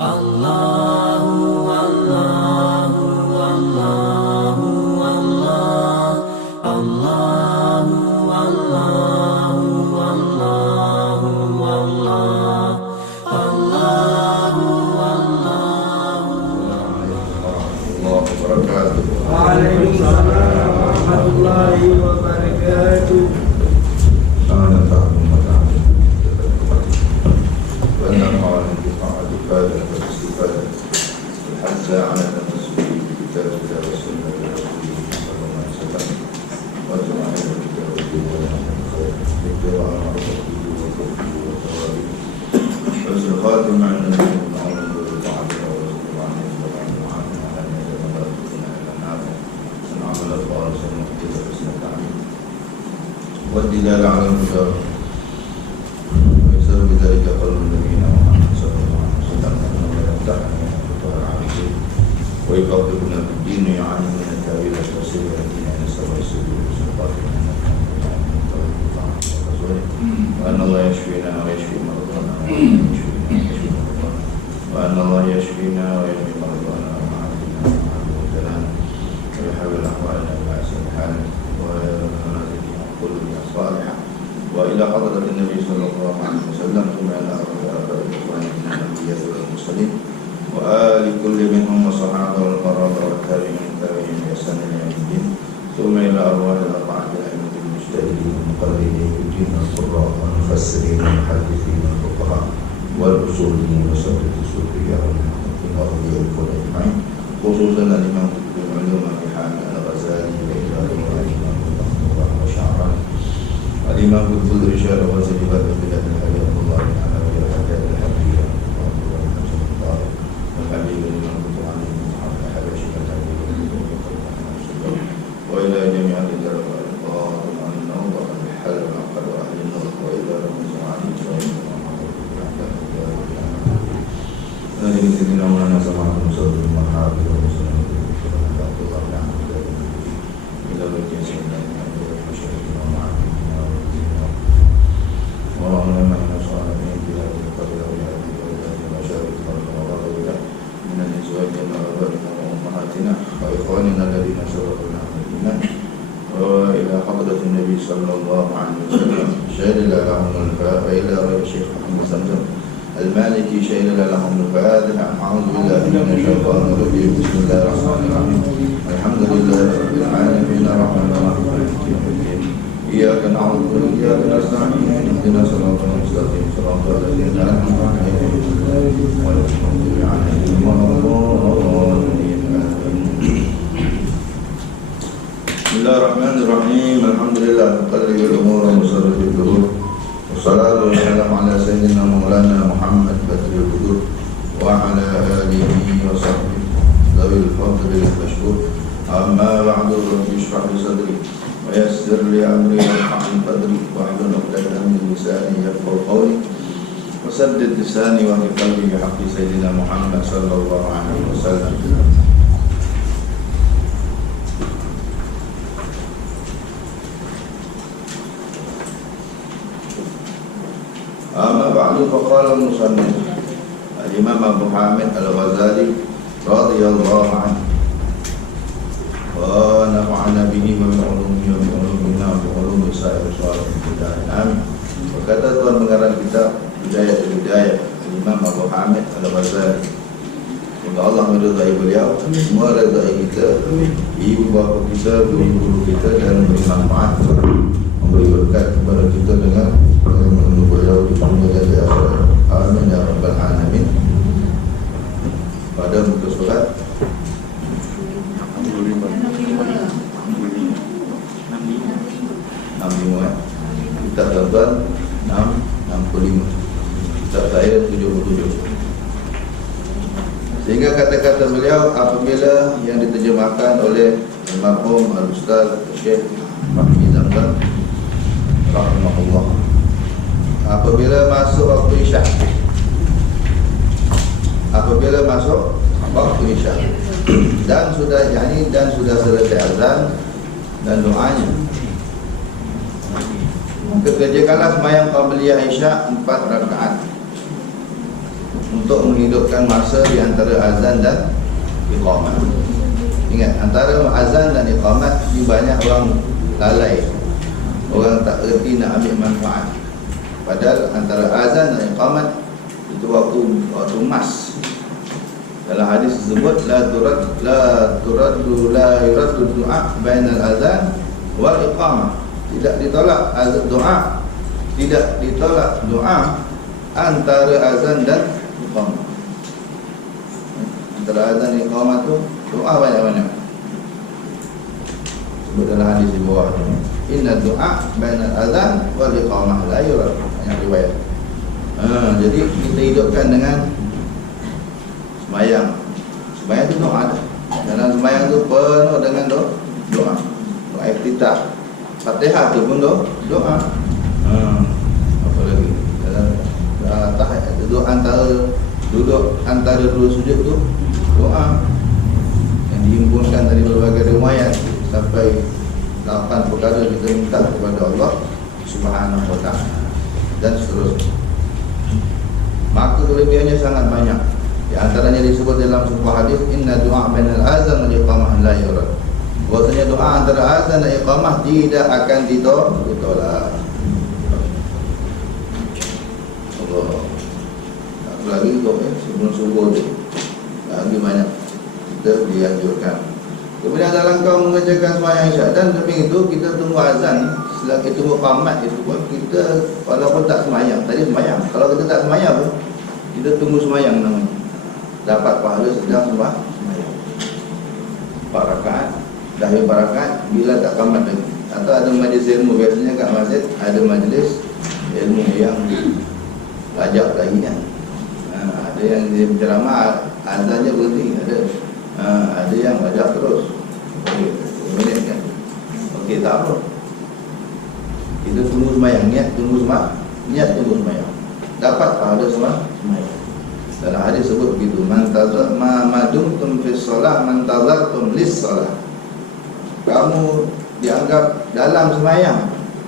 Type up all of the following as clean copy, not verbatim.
Allahu Allahu Allahu Allah Allahu Allahu Allahu Allah Allahu Allahu الله وبركاته. Waalaikumsalam warahmatullahi wabarakatuh. Sangat tahu mata. Benar malam di pagi pada istighfar. Hatta ala nafsi kita sudah Rasulullah sallallahu alaihi wasallam. Wa jama'a kita berdoa kita khatim an والدلالة على الهدى ويسر بذلك قول النبينا محمد صلى الله عليه وسلم أنه لا يمتحن ويطهر عليه ويقربنا في الدين يعني من التأويل التفسير الذين نسأل السبيل والصفات وأن الله يشفينا ويشفي مرضانا وأن الله يشفينا ويشفي مرضانا وعافينا وعافينا ويحول أحوالنا بأحسن حال صالحة وإلى حضرة النبي صلى الله عليه وسلم ثم إلى أرباب إخواننا من الأنبياء والمرسلين وآل كل منهم والصحابة والقرابة والتابعين والتابعين بإحسان إلى يوم الدين ثم إلى أرواح الأربعة الأئمة المجتهدين المقلدين في الدين القراء والمفسرين والمحدثين والفقهاء والأصوليين وسائر الصوفية والمحققين وأولياء الكل أجمعين خصوصا الإمام قطب العلوم أبي حامد الغزالي وإلى الإمام قطب الرشاد وزيبات البلاد الحبيب الله تعالى وإلى حجاج الحبيب والحبيب الإمام قطب عليه محمد الحبشي وإلى جميع الرجال والقاضي عن النوبة والحل والعقد وأهل النوبة وإلى رمز عليه نبي سيدنا مولانا سماحة المصدر المحافظ ومسلم عبد الله بن عبد الله إلى بيت سيدنا اللهم إنا نسأل من بلاد القدر وبلاد البلاد ومشارق الأرض ومغاربها من أزواجنا وآبائنا وأمهاتنا وإخواننا الذين سبقونا بالإيمان وإلى حضرة النبي صلى الله عليه وسلم شهد لهم الفاتحة إلى الشيخ محمد زمزم المالكي شهد لهم الفاتحة أعوذ بالله من الشيطان الرجيم بسم الله الرحمن الرحيم الحمد لله رب العالمين الرحمن الرحيم مالك يوم الدين إياك نعبد وإياك نستعين اهدنا الصراط المستقيم صراط الذين أنعمت عليهم غير المغضوب عليهم ولا الضالين بسم الله الرحمن الرحيم الحمد لله مقلب الأمور ومصرف الدهور والصلاة والسلام على سيدنا مولانا محمد بدر البدور وعلى آله وصحبه ذوي الفضل المشهور أما بعد رب اشرح لي صدري ويسر لي أمري وارفعني قدري واحلل عقدة من لساني يفقهوا قولي وسدد لساني واهد قلبي بحق سيدنا محمد صلى الله عليه وسلم. أما بعد فقال المصنف الإمام أبو حامد الغزالي رضي الله عنه ونفعنا به وبعلومه وبعلومنا وبعلوم سائر الصالحين الهداية آمين. Berkata Tuhan mengarang kita Hidayah Imam Abu Hamid Al-Ghazali. Semoga Allah meridai beliau, semua redai kita, ibu bapa kita, guru-guru kita dan memberi manfaat, memberi berkat kepada kita dengan ilmu beliau di dunia dan di akhirat. Amin ya rabbal alamin. Pada muka surat 65 kitab tuan-tuan 65 kitab saya 77. Sehingga kata-kata beliau apabila yang diterjemahkan oleh almarhum al-Ustaz Syekh Fahmi Zamzam rahimahullah, apabila masuk waktu isyak, dan sudah selesai azan dan doanya, Kerjakanlah sembahyang qabliyah Isya 4 rakaat. untuk menghidupkan masa di antara azan dan iqamah. Ingat, antara azan dan iqamat ni banyak orang lalai. Orang tak erti nak ambil manfaat. Padahal antara azan dan iqamat itu waktu emas. Dalam hadis tersebut la yuraddu du'a bainal azan wal iqamah. Tidak ditolak doa, tidak ditolak doa antara azan dan iqamah. Antara azan dan iqamah tu doa banyak-banyak. Sebut dalam hadis di bawah tu. Inna du'a bainal azan wal iqamah la yurad. Yang riwayat. Jadi kita hidupkan dengan sembahyang. Sembahyang tu doa. Dalam sembahyang tu penuh dengan doa. Doa iftitah. Fatihah tu pun doa. Apa lagi? Dalam tahiyat duduk antara dua sujud tu doa yang dihimpunkan dari berbagai riwayat sampai 8 perkara kita minta kepada Allah Subhanahu wa taala dan seterusnya. Maka kelebihannya sangat banyak. Di antaranya disebut dalam sebuah hadis, inna du'a bainal azan wal iqamah la yurad. Bahwasanya doa antara azan dan iqamah tidak akan ditolak. Allah. Apa lagi tu sebelum subuh tu lagi banyak kita dianjurkan. Kemudian dalam kau mengerjakan sembahyang isyak dan demi itu kita tunggu azan. Selagi tunggu qamat itu pun kita walaupun tak sembahyang, tadi sembahyang. Kalau kita tak sembahyang pun kita tunggu sembahyang namanya. Dapat pahala sedang sembahyang. 4 rakaat, dah 4 rakaat bila tak qamat lagi. Atau ada majlis ilmu, biasanya kat masjid ada majlis ilmu yang belajar lagi kan. Ada yang dia berceramah azannya berhenti, ada yang belajar terus. Okey, minit kan. Okey, tak apa. Kita tunggu sembahyang, niat tunggu sembahyang. Dapat pahala sembahyang. Dalam hadis sebut begitu, man madumtum fi shalah man tazartum lis shalah. Kamu dianggap dalam sembahyang,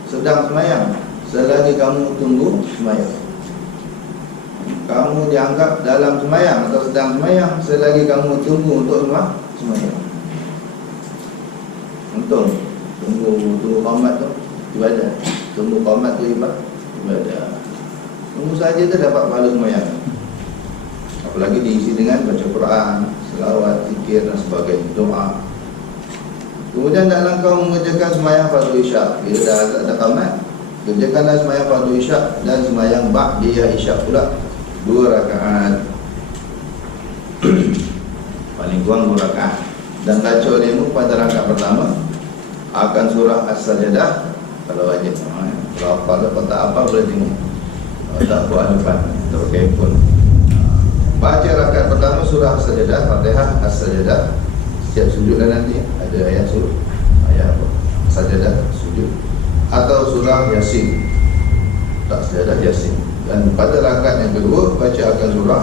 sedang sembahyang selagi kamu tunggu sembahyang. Kamu dianggap dalam sembahyang atau sedang sembahyang selagi kamu tunggu untuk sembahyang. Untung tunggu qamat tu ibadah. Tunggu qamat tu ibadah. Tunggu saja tu dapat pahala sembahyang. Apalagi diisi dengan baca Quran, selawat, zikir dan sebagainya, doa. Kemudian dalam kau mengerjakan sembahyang fardu isyak, bila dah ada qamat, kerjakanlah sembahyang fardu isyak dan sembahyang ba'diyah isyak pula 2 rakaat. Paling kurang 2 rakaat. Dan baca ilmu pada rakaat pertama akan surah As-Sajdah kalau wajib. Kalau apa tak apa boleh tengok. Kalau tak buat depan atau pakai handphone. Baca rakaat pertama surah As-Sajdah, Fatihah As-Sajdah. Setiap sujud nanti ada ayat surah, ayat apa? Sajdah sujud atau surah Yasin. Tak Sajdah Yasin. Dan pada rakaat yang kedua baca akan surah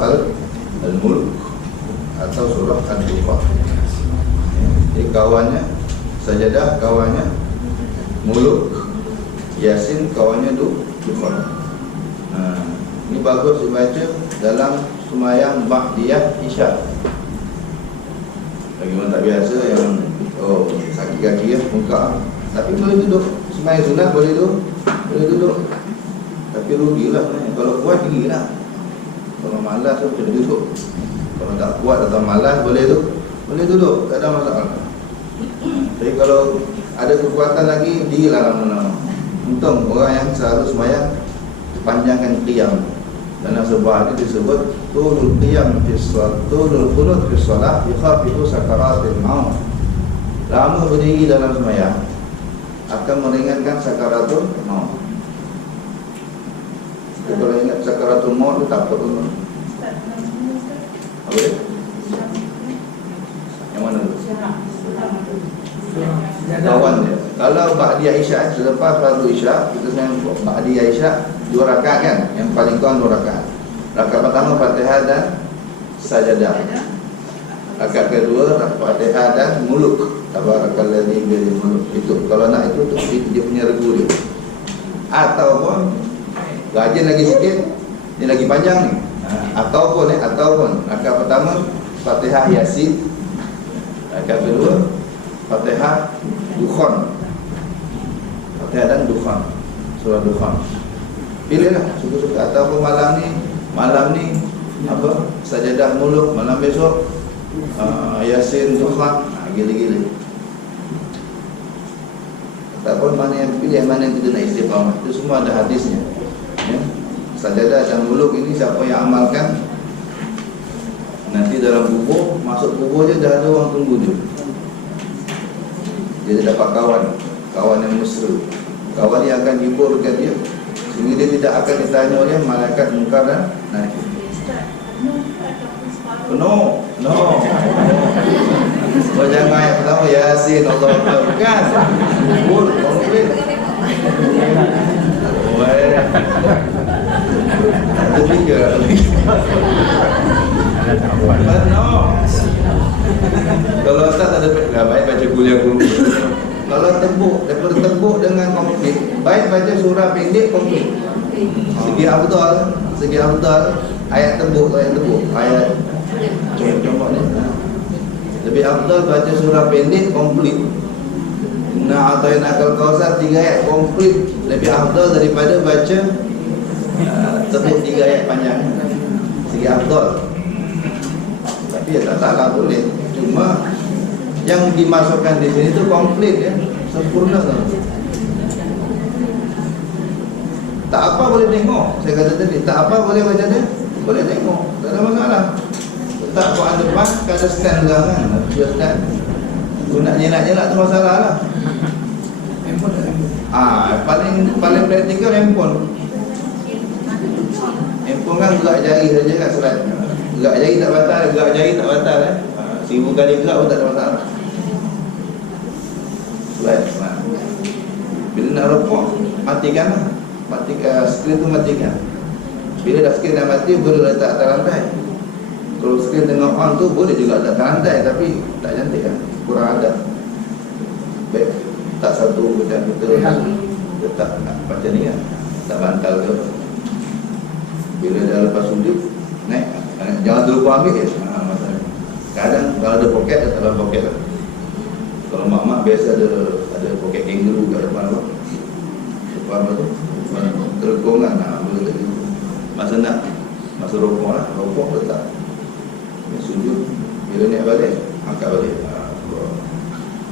Al-Mulk atau surah Al-Dukhan. Jadi kawannya Sajdah, kawannya Mulk, Yasin kawannya Dukhan. Ini bagus dibaca dalam sembahyang ba'diyah isyak. Bagi orang tak biasa yang sakit kaki ya, muka, tapi boleh duduk. Sembahyang sunat boleh duduk. Tapi rugilah kalau kuat tinggilah. Kalau malas tu kena duduk. Kalau tak kuat atau malas boleh duduk, tak ada masalah. Tapi kalau ada kekuatan lagi, dirilah lama-lama. Untung orang yang selalu sembahyang panjangkan qiyam. Dalam sebuah hadis disebut tulul qiyam fi shalah, tulul qunut fi shalah yakhafifu sakaratil maut. Lama berdiri dalam sembahyang akan meringankan sakaratul maut. Kalau ingat sakaratul maut itu tak perlu. Apa dia? Yang mana tu? Kawan dia. Kalau ba'diyah isyak, selepas fardu isyak kita sayang ba'diyah isyak 2 rakaat kan, yang paling kurang 2 rakaat. Rakaat pertama Fatihah dan Sajdah. Rakaat kedua Fatihah dan Mulk. Tabarakalladzi biyadihi mulk. Itu kalau nak itu dia punya regu dia. Ataupun rajin lagi sikit, ni lagi panjang ni. Ataupun rakaat pertama Fatihah Yasin, rakaat kedua Fatihah Dukhan. Fatihah dan Dukhan, surah Dukhan. Pilihlah suka-suka. Ataupun malam ni apa? Sajadah Muluk, malam besok Yasin Dukhan, gila-gila. Ataupun mana yang pilih, mana yang kita nak istiqamah, itu semua ada hadisnya ya. Sajadah dan Muluk ini siapa yang amalkan, nanti dalam kubur, masuk kubur je dah ada orang tunggu dia. Dia dapat kawan yang mesra, kawan yang akan hiburkan dia, sehingga dia tidak akan ditanya oleh malaikat munkar dan nakir. No. Kau jangan ayat pertama Yasin Allah Akbar, bukan. Kubur, komplit. Ada tiga. No. Kalau tak ada baik baca kuliah dulu. Kalau daripada tebuk dengan komplit, baik baca surah pendek komplit. Segi afdal ayat tebuk. Contoh ni. Lebih afdal baca surah pendek komplit. Inna a'tainakal kautsar 3 ayat komplit lebih afdal daripada baca tebuk 3 ayat panjang. Segi afdal. Tapi ya tak salah boleh. Cuma yang dimasukkan di sini tu komplit ya, sempurna tu. Tak apa boleh tengok. Saya kata tadi, tak apa boleh baca dia, boleh tengok, tak ada masalah. Letak Quran depan, ada stand belakang, ada stand. Kau nak nyelak tu masalah lah. Handphone paling praktikal handphone. Handphone kan gerak jari saja kan surat. Gerak jari tak batal, 1000 kali gerak pun tak ada masalah. Surat. Bila nak rokok, matikan skrin tu matikan. Bila dah skrin dah mati, boleh letak atas lantai. Kalau skrin tengah on tu boleh juga letak atas lantai, tapi tak cantik kan, kurang adab. Baik, tak satu macam kita letak macam ni kan, tak bantal ke. Bila dah lepas sujud, naik, jangan terlupa ambil je. Kadang kalau ada poket, tak ada poket lah. Kalau mak-mak biasa ada poket kangaroo kat depan apa? Depan apa tu? Tergongan lah, boleh tadi. Masa rokok lah, rokok letak. Sujud, bila naik balik, angkat balik.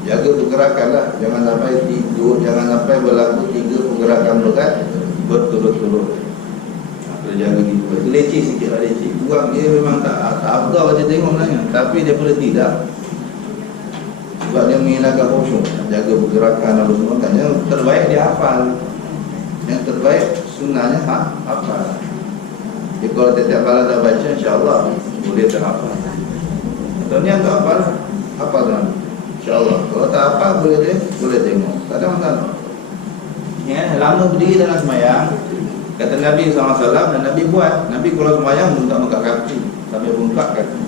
Jaga pergerakan lah, jangan sampai tidur, jangan sampai berlaku 3 pergerakan berat berturut-turut. Kena jaga gitu. Itu leceh sikit lah, leceh. Kurang dia memang tak afdal baca tengok sebenarnya, tapi daripada tidak. Sebab dia menghilangkan khusyuk, jaga pergerakan apa semua kan. Yang terbaik dia hafal. Yang terbaik sunnahnya hafal. Jadi kalau tiap malam dah baca, insya-Allah boleh terhafal. Atau ni tak hafal, hafal kan? InsyaAllah. Kalau tak hafal boleh tengok, tak ada masalah. Ya, lama berdiri dalam sembahyang, kata Nabi SAW, dan Nabi buat. Nabi kalau sembahyang pun tak bengkak kaki, sampai bengkak kaki.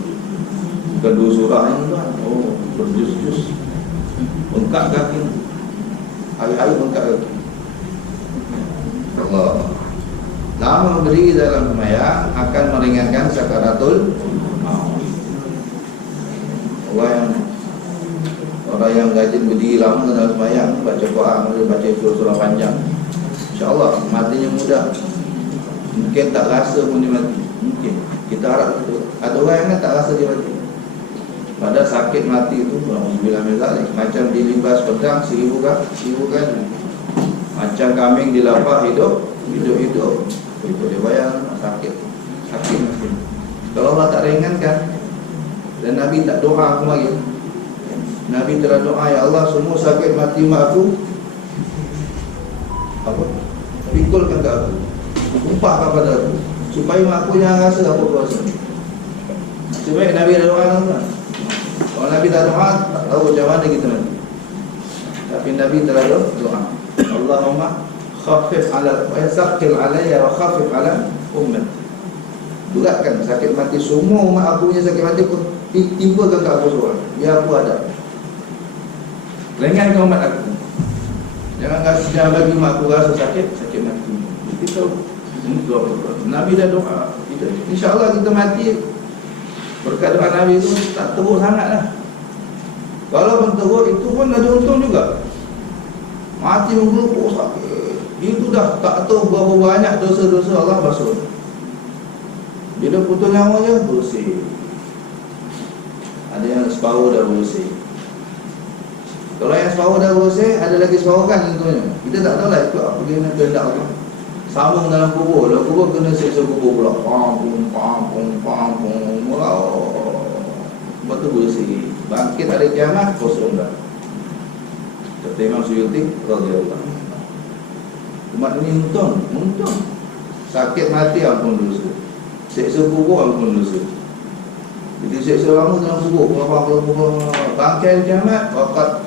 Bukan 2 surah yang buat. Oh, berjus-jus bengkak kaki. Hari-hari bengkak kaki. Allah. Lama berdiri dalam sembahyang akan meringankan sakaratul maut. Orang yang rajin berdiri lama dalam sembahyang, baca Quran, baca surah panjang, insya-Allah matinya mudah. Mungkin tak rasa pun dia mati. Mungkin. Kita harap betul. Ada orang yang tak rasa dia mati. Pada sakit mati itu, alhamdulillah macam dilibas pedang 1000 kali. Macam kambing dilapah hidup. Itu dia bayang sakit. Kalau Allah tak ringankan, dan Nabi tak doa kemarin. Nabi telah doa, ya Allah, semua sakit mati mak aku pikulkan ke aku, umpahkan pada aku, supaya mak aku jangan rasa apa kuasa. Sebaik Nabi ada doa kan? Kalau Nabi tak doa, tak tahu macam mana kita nanti. Tapi Nabi telah doa, Allahumma khafif ala wa yasqil alayya wa khafif ala ummati. Beratkan sakit mati semua umat aku punya sakit mati pun timpakan ke aku seorang, biar aku ada. Ringankan umat aku. Jangan bagi mak aku rasa sakit mati. Kita doa. Nabi dah doa. kita. InsyaAllah kita mati berkat doa Nabi itu tak teruk sangat lah. Kalau pun teruk itu pun ada untung juga. Mati menggelupuk sakit, itu dah tak tahu berapa banyak dosa-dosa Allah basuh. Bila putus nyawanya bersih. Ada yang separuh dah bersih. Kalau yang separuh dah bersih, ada lagi separuh kan tentunya. Kita tak tahu lah ikut apa kena kehendak Allah. Sambung dalam kubur, dalam kubur kena siksa kubur pula. Pampung. Betul bersih. Bangkit hari kiamat, kosong dah. Kata Imam Suyuti radhiyallahu anhu. Umat ini untung. Sakit mati ampun dosa. Siksa kubur ampun dosa. Jadi siksa lama dalam kubur, bangkit kiamat, waqat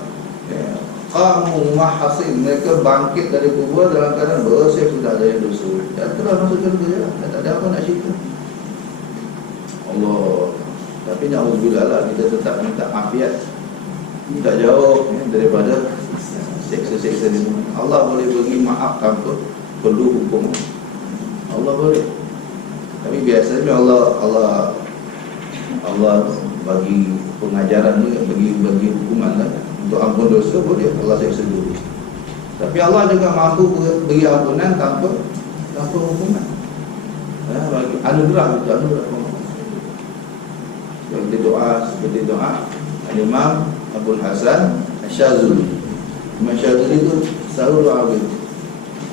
qamu mahasin, mereka bangkit dari kubur dalam keadaan bersih sudah dari dosa. Dan terus masuk syurga je. Tak ada apa nak cerita. Allah. Tapi na'udzubillah lah, kita tetap minta afiat. Tak jauh daripada seksa-seksa ni. Allah boleh bagi maaf tanpa perlu hukum. Allah boleh. Tapi biasanya Allah bagi pengajaran ni, bagi hukuman lah. Untuk ampun dosa boleh Allah seksa dulu. Tapi Allah juga mampu bagi ampunan tanpa hukuman. Bagi anugerah itu anugerah. Seperti doa Imam Abul Hasan Asy-Syadzuli. Imam Syadzuli itu selalu doa begitu.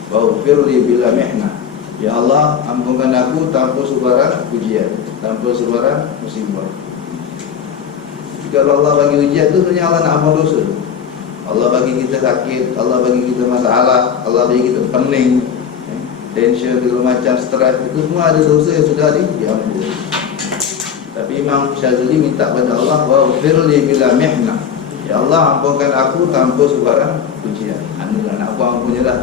Waghfirli bila mihna. Ya Allah, ampunkan aku tanpa sebarang ujian, tanpa sebarang musibah. Kalau Allah bagi ujian itu sebenarnya Allah nak ampun dosa. Allah bagi kita sakit, Allah bagi kita masalah, Allah bagi kita pening, tension, segala macam, stres, itu semua ada dosa yang sudah diampuni. Tapi Imam Syadzuli minta kepada Allah, waghfirli bila mihna. Ya Allah, ampunkan aku tanpa sebarang ujian. Anugerah nak aku ampunnya dah.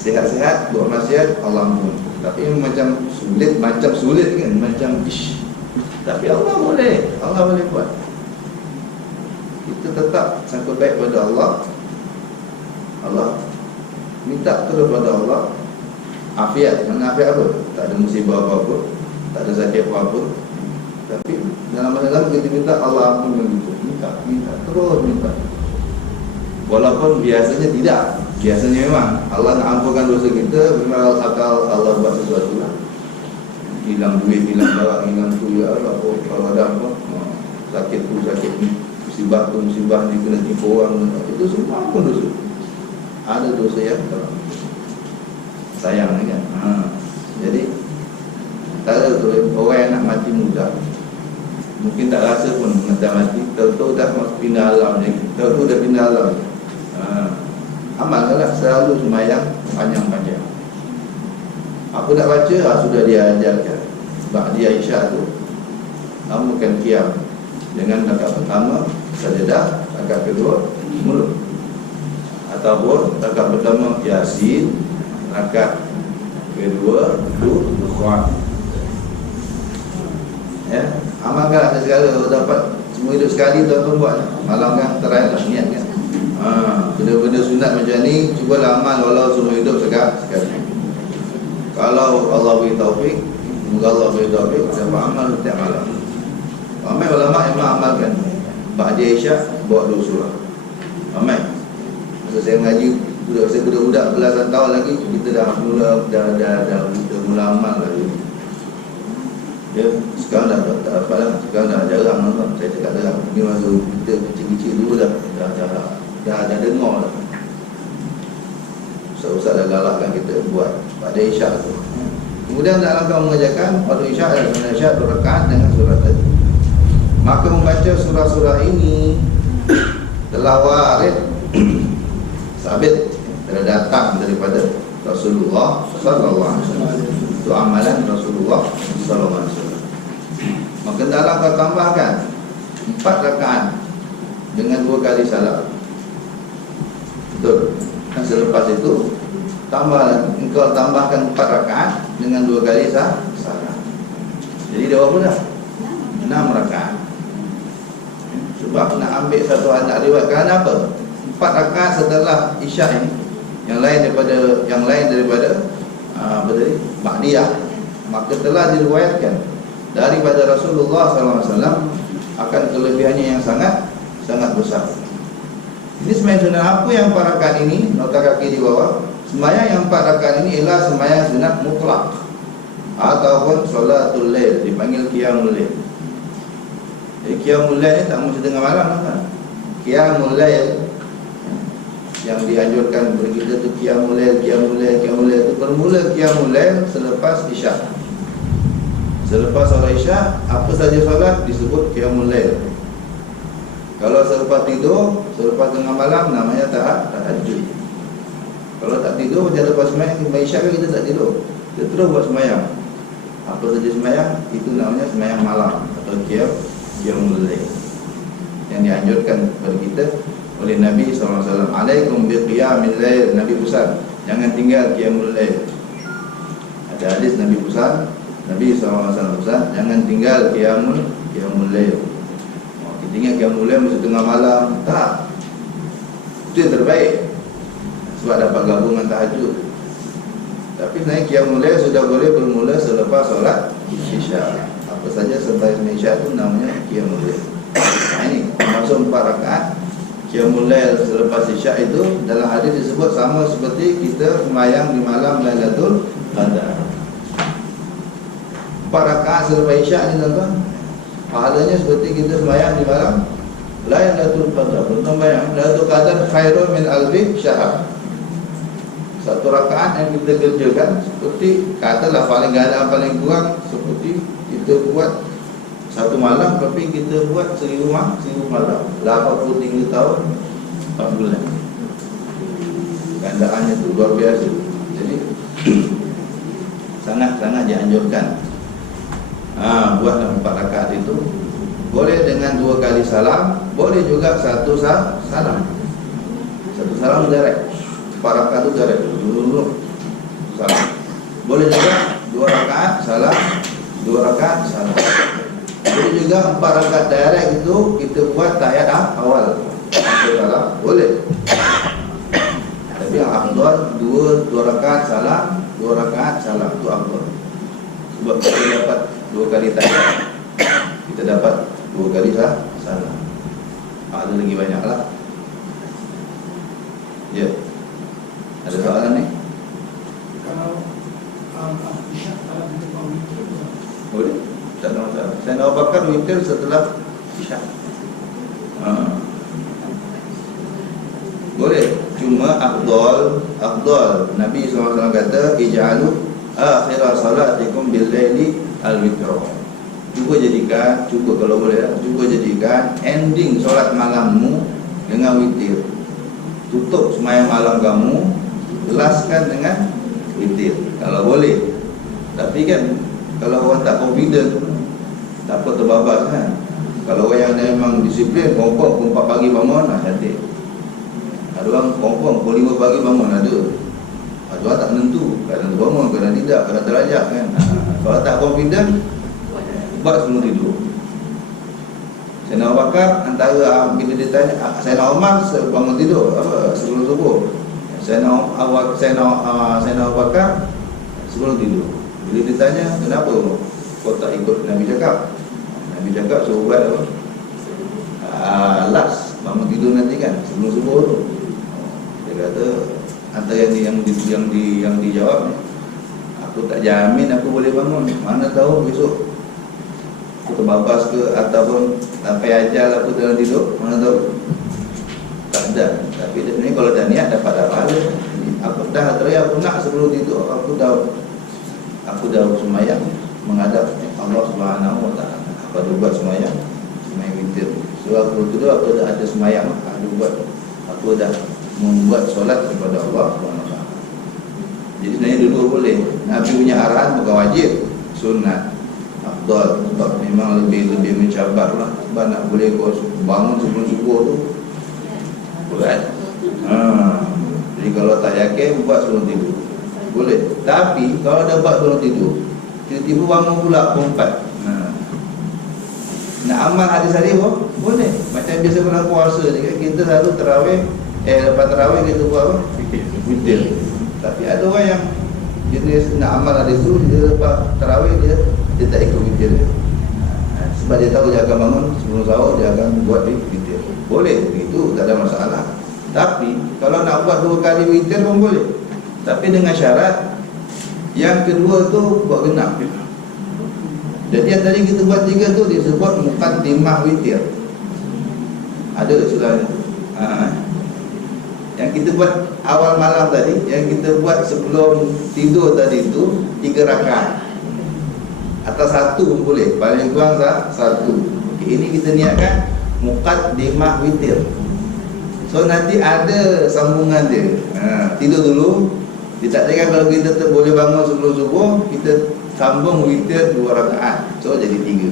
Sehat-sehat, buat maksiat, Allah ampun. Tapi macam sulit kan, macam ish. Tapi Allah boleh buat. Kita tetap sangka baik pada Allah minta terus pada Allah afiat. Mana afiat apa? Tak ada musibah apa-apa, tak ada sakit apa-apa. Tapi dalam masa kita minta Allah ampun begitu. Minta terus minta. Walaupun biasanya tidak. Biasanya memang Allah nak ampunkan dosa kita, memang akal Allah buat sesuatu lah. Hilang duit, hilang barang, hilang tu ya Allah. Kalau ada apa, sakit tu sakit ni, musibah tu musibah ni, kena tipu orang, itu semua ampun dosa. Ada dosa yang sayang kan. Jadi tak ada tu orang yang nak mati muda, mungkin tak rasa pun nak mati, tahu-tahu dah pindah alam ni, tahu-tahu dah pindah alam. Amalkanlah selalu sembahyang panjang-panjang. Aku nak baca, sudah dia ajarkan. Ba'diyah Isya tu amalkan qiyam dengan rakaat pertama sajadah, rakaat kedua mulut, ataupun rakaat pertama Yasin, rakaat kedua Dukhwan. Ya, amalkan ada segala dapat semua hidup sekali tuan-tuan buat. Malam kan terakhir lah niat kan. Benda-benda sunat macam ni cubalah amal walau seumur hidup sekali. Kalau Allah beri taufik, semoga Allah beri taufik dapat amal setiap malam. Ramai ulama yang mengamalkan Ba'diyah Isya bawa 2 surah. Ramai. Masa saya mengaji saya budak-budak belasan tahun lagi, kita dah mula amal lagi. Ya, sekarang dah tak dapat lah. Sekarang dah jarang lah. Saya cakap jarang. Ini masa kita kecil-kecil dulu dah dengar lah. Ustaz-ustaz dah galakkan kita buat pada Isya tu. Kemudian dalam kamu mengajarkan pada Isya dan Isya berrekat dengan surah tadi. Maka membaca surah-surah ini telah warid sabit, telah datang daripada Rasulullah sallallahu alaihi wasallam. Itu amalan Rasulullah sallallahu alaihi wasallam. Maka dalam kau tambahkan 4 rakaat dengan 2 kali salam. Betul. Dan selepas itu engkau tambahkan 4 rakaat dengan 2 kali salam. Jadi dia berapa dah? 6 rakaat. Sebab nak ambil satu anak riwayat kerana apa? 4 rakaat setelah Isya ini, yang lain daripada apa tadi? Ba'diyah. maka telah diriwayatkan daripada Rasulullah SAW akan kelebihannya yang sangat besar. Ini sembahyang sunat apa yang 4 rakaat ini? Nota kaki di bawah. Sembahyang yang 4 rakaat ini ialah sembahyang sunat mutlak ataupun solatul lail, dipanggil qiyamul lail. Qiyamul lail ni tak mesti tengah malam kan? Qiyamul lail yang dianjurkan bagi kita tu qiyamul lail tu bermula qiyamul lail selepas isyak. Selepas solat isyak, apa saja solat disebut qiyamul lail. Kalau selepas tidur, selepas tengah malam namanya tahajud. Kalau tak tidur macam lepas sembahyang isyak kan kita tak tidur. Kita terus buat sembahyang. Apa saja sembahyang itu namanya sembahyang malam atau qiyamul lail. Yang dianjurkan kepada kita oleh Nabi SAW. Alaikum biqiyamil lail. Nabi pesan, jangan tinggal qiyamul lail. Ada hadis Nabi pesan, Nabi SAW pesan, jangan tinggal qiyamul lail. Kita ingat qiyamul lail mesti tengah malam. Tak. Itu yang terbaik, sebab dapat gabungan tahajud. Tapi naik qiyamul lail sudah boleh bermula selepas solat isyak. Apa saja selepas isyak itu namanya qiyamul lail. Nah ini masuk 4 rakaat qiyamul lail selepas isyak itu dalam hadis disebut sama seperti kita sembahyang di malam Lailatul Qadar. 4 rakaat selepas isyak ni tuan-tuan, pahalanya seperti kita sembahyang di malam Lailatul Qadar. Tuan-tuan bayang, Lailatul Qadar khairun min alfi syahr. 1 rakaat yang kita kerjakan seperti katalah paling paling kurang seperti kita buat 1 malam, tapi kita buat 1000 malam, 83 tahun 4 bulan. Gandaannya tu luar biasa. Jadi sangat-sangat dianjurkan buatlah 4 rakaat itu. Boleh dengan 2 kali salam, boleh juga 1 salam. 1 salam direct. 4 rakaat itu direct dulu salam. Boleh juga 2 rakaat salam, 2 rakaat salam. Boleh juga 4 rakaat direct itu kita buat tahiyat awal. Salam boleh. Tapi yang afdal 2 rakaat salam, 2 rakaat salam itu afdal. Sebab kita dapat 2 kali tahiyat, kita dapat 2 kali salam. Ada lagi banyaklah. Ya. Ada soalan ni? Kalau isyak kalau kita buat witir, Boleh? Tak ada masalah. Saya nak bakar witir setelah isyak. Boleh. Cuma afdal Nabi SAW kata ij'alu akhir salatikum bil laili al-witr. Cuba kalau boleh, cuba jadikan ending solat malammu dengan witir. Tutup sembahyang malam kamu, gelaskan dengan witir kalau boleh. Tapi kan kalau orang tak confident, tak apa terbabas kan. Kalau orang yang memang disiplin, confirm pukul 4 pagi bangun, cantik. Ada orang confirm pukul 5 pagi bangun, ada. Ada orang tak menentu, kadang bangun, kadang tidak, kadang terajak kan. Kalau tak confident, buat sebelum tidur. Sayyidina Abu Bakar antara bila ditanya, Sayyidina Umar bangun tidur sebelum subuh. Sayyidina Abu Bakar sebelum tidur. Bila ditanya, kenapa kau tak ikut Nabi cakap? Nabi cakap suruh buat apa? Last bangun tidur nanti kan sebelum subuh tu. Dia kata antara yang dijawab, aku tak jamin aku boleh bangun. Mana tahu besok aku terbabas ke ataupun sampai ajal aku dalam tidur, mana tahu. Tak ada. Tapi ni kalau dah niat dapat pahala. Aku dah teriak aku nak sebelum tidur, aku dah sembahyang menghadap Allah Subhanahu Wa Taala. Aku dah buat sembahyang witir. So aku tidur aku dah ada sembahyang, aku dah membuat solat kepada Allah Subhanahu Wa Taala. Jadi sebenarnya dulu boleh. Nabi punya arahan bukan wajib, sunat. Afdal, sebab memang lebih mencabar lah. Sebab nak boleh kau bangun sebelum subuh tu berat. Jadi kalau tak yakin, buat sebelum tidur boleh. Tapi kalau dah buat sebelum tidur, tiba-tiba bangun pula pukul 4, nak amal hadis-hadis pun boleh. Macam biasa pernah puasa ni, kita selalu terawih, lepas terawih kita buat apa? Witir. Tapi ada orang yang jenis nak amal hari itu, dia lepas tarawih dia tak ikut witir. Sebab dia tahu dia akan bangun sebelum sahur, dia akan buat witir. Boleh begitu, tak ada masalah. Tapi kalau nak buat 2 kali witir pun boleh, tapi dengan syarat yang kedua tu buat genap. Jadi yang tadi kita buat 3 tu disebut muqaddimah witir. Ada istilahnya. Yang kita buat awal malam tadi, yang kita buat sebelum tidur tadi tu 3 rakaat. Atas 1 pun boleh, paling kurang 1. Okey, ini kita niatkan muqaddimah witir. So nanti ada sambungan dia. Tidur dulu. Ditakdirkan kalau kita boleh bangun sebelum subuh, kita sambung witir 2 rakaat. So jadi 3.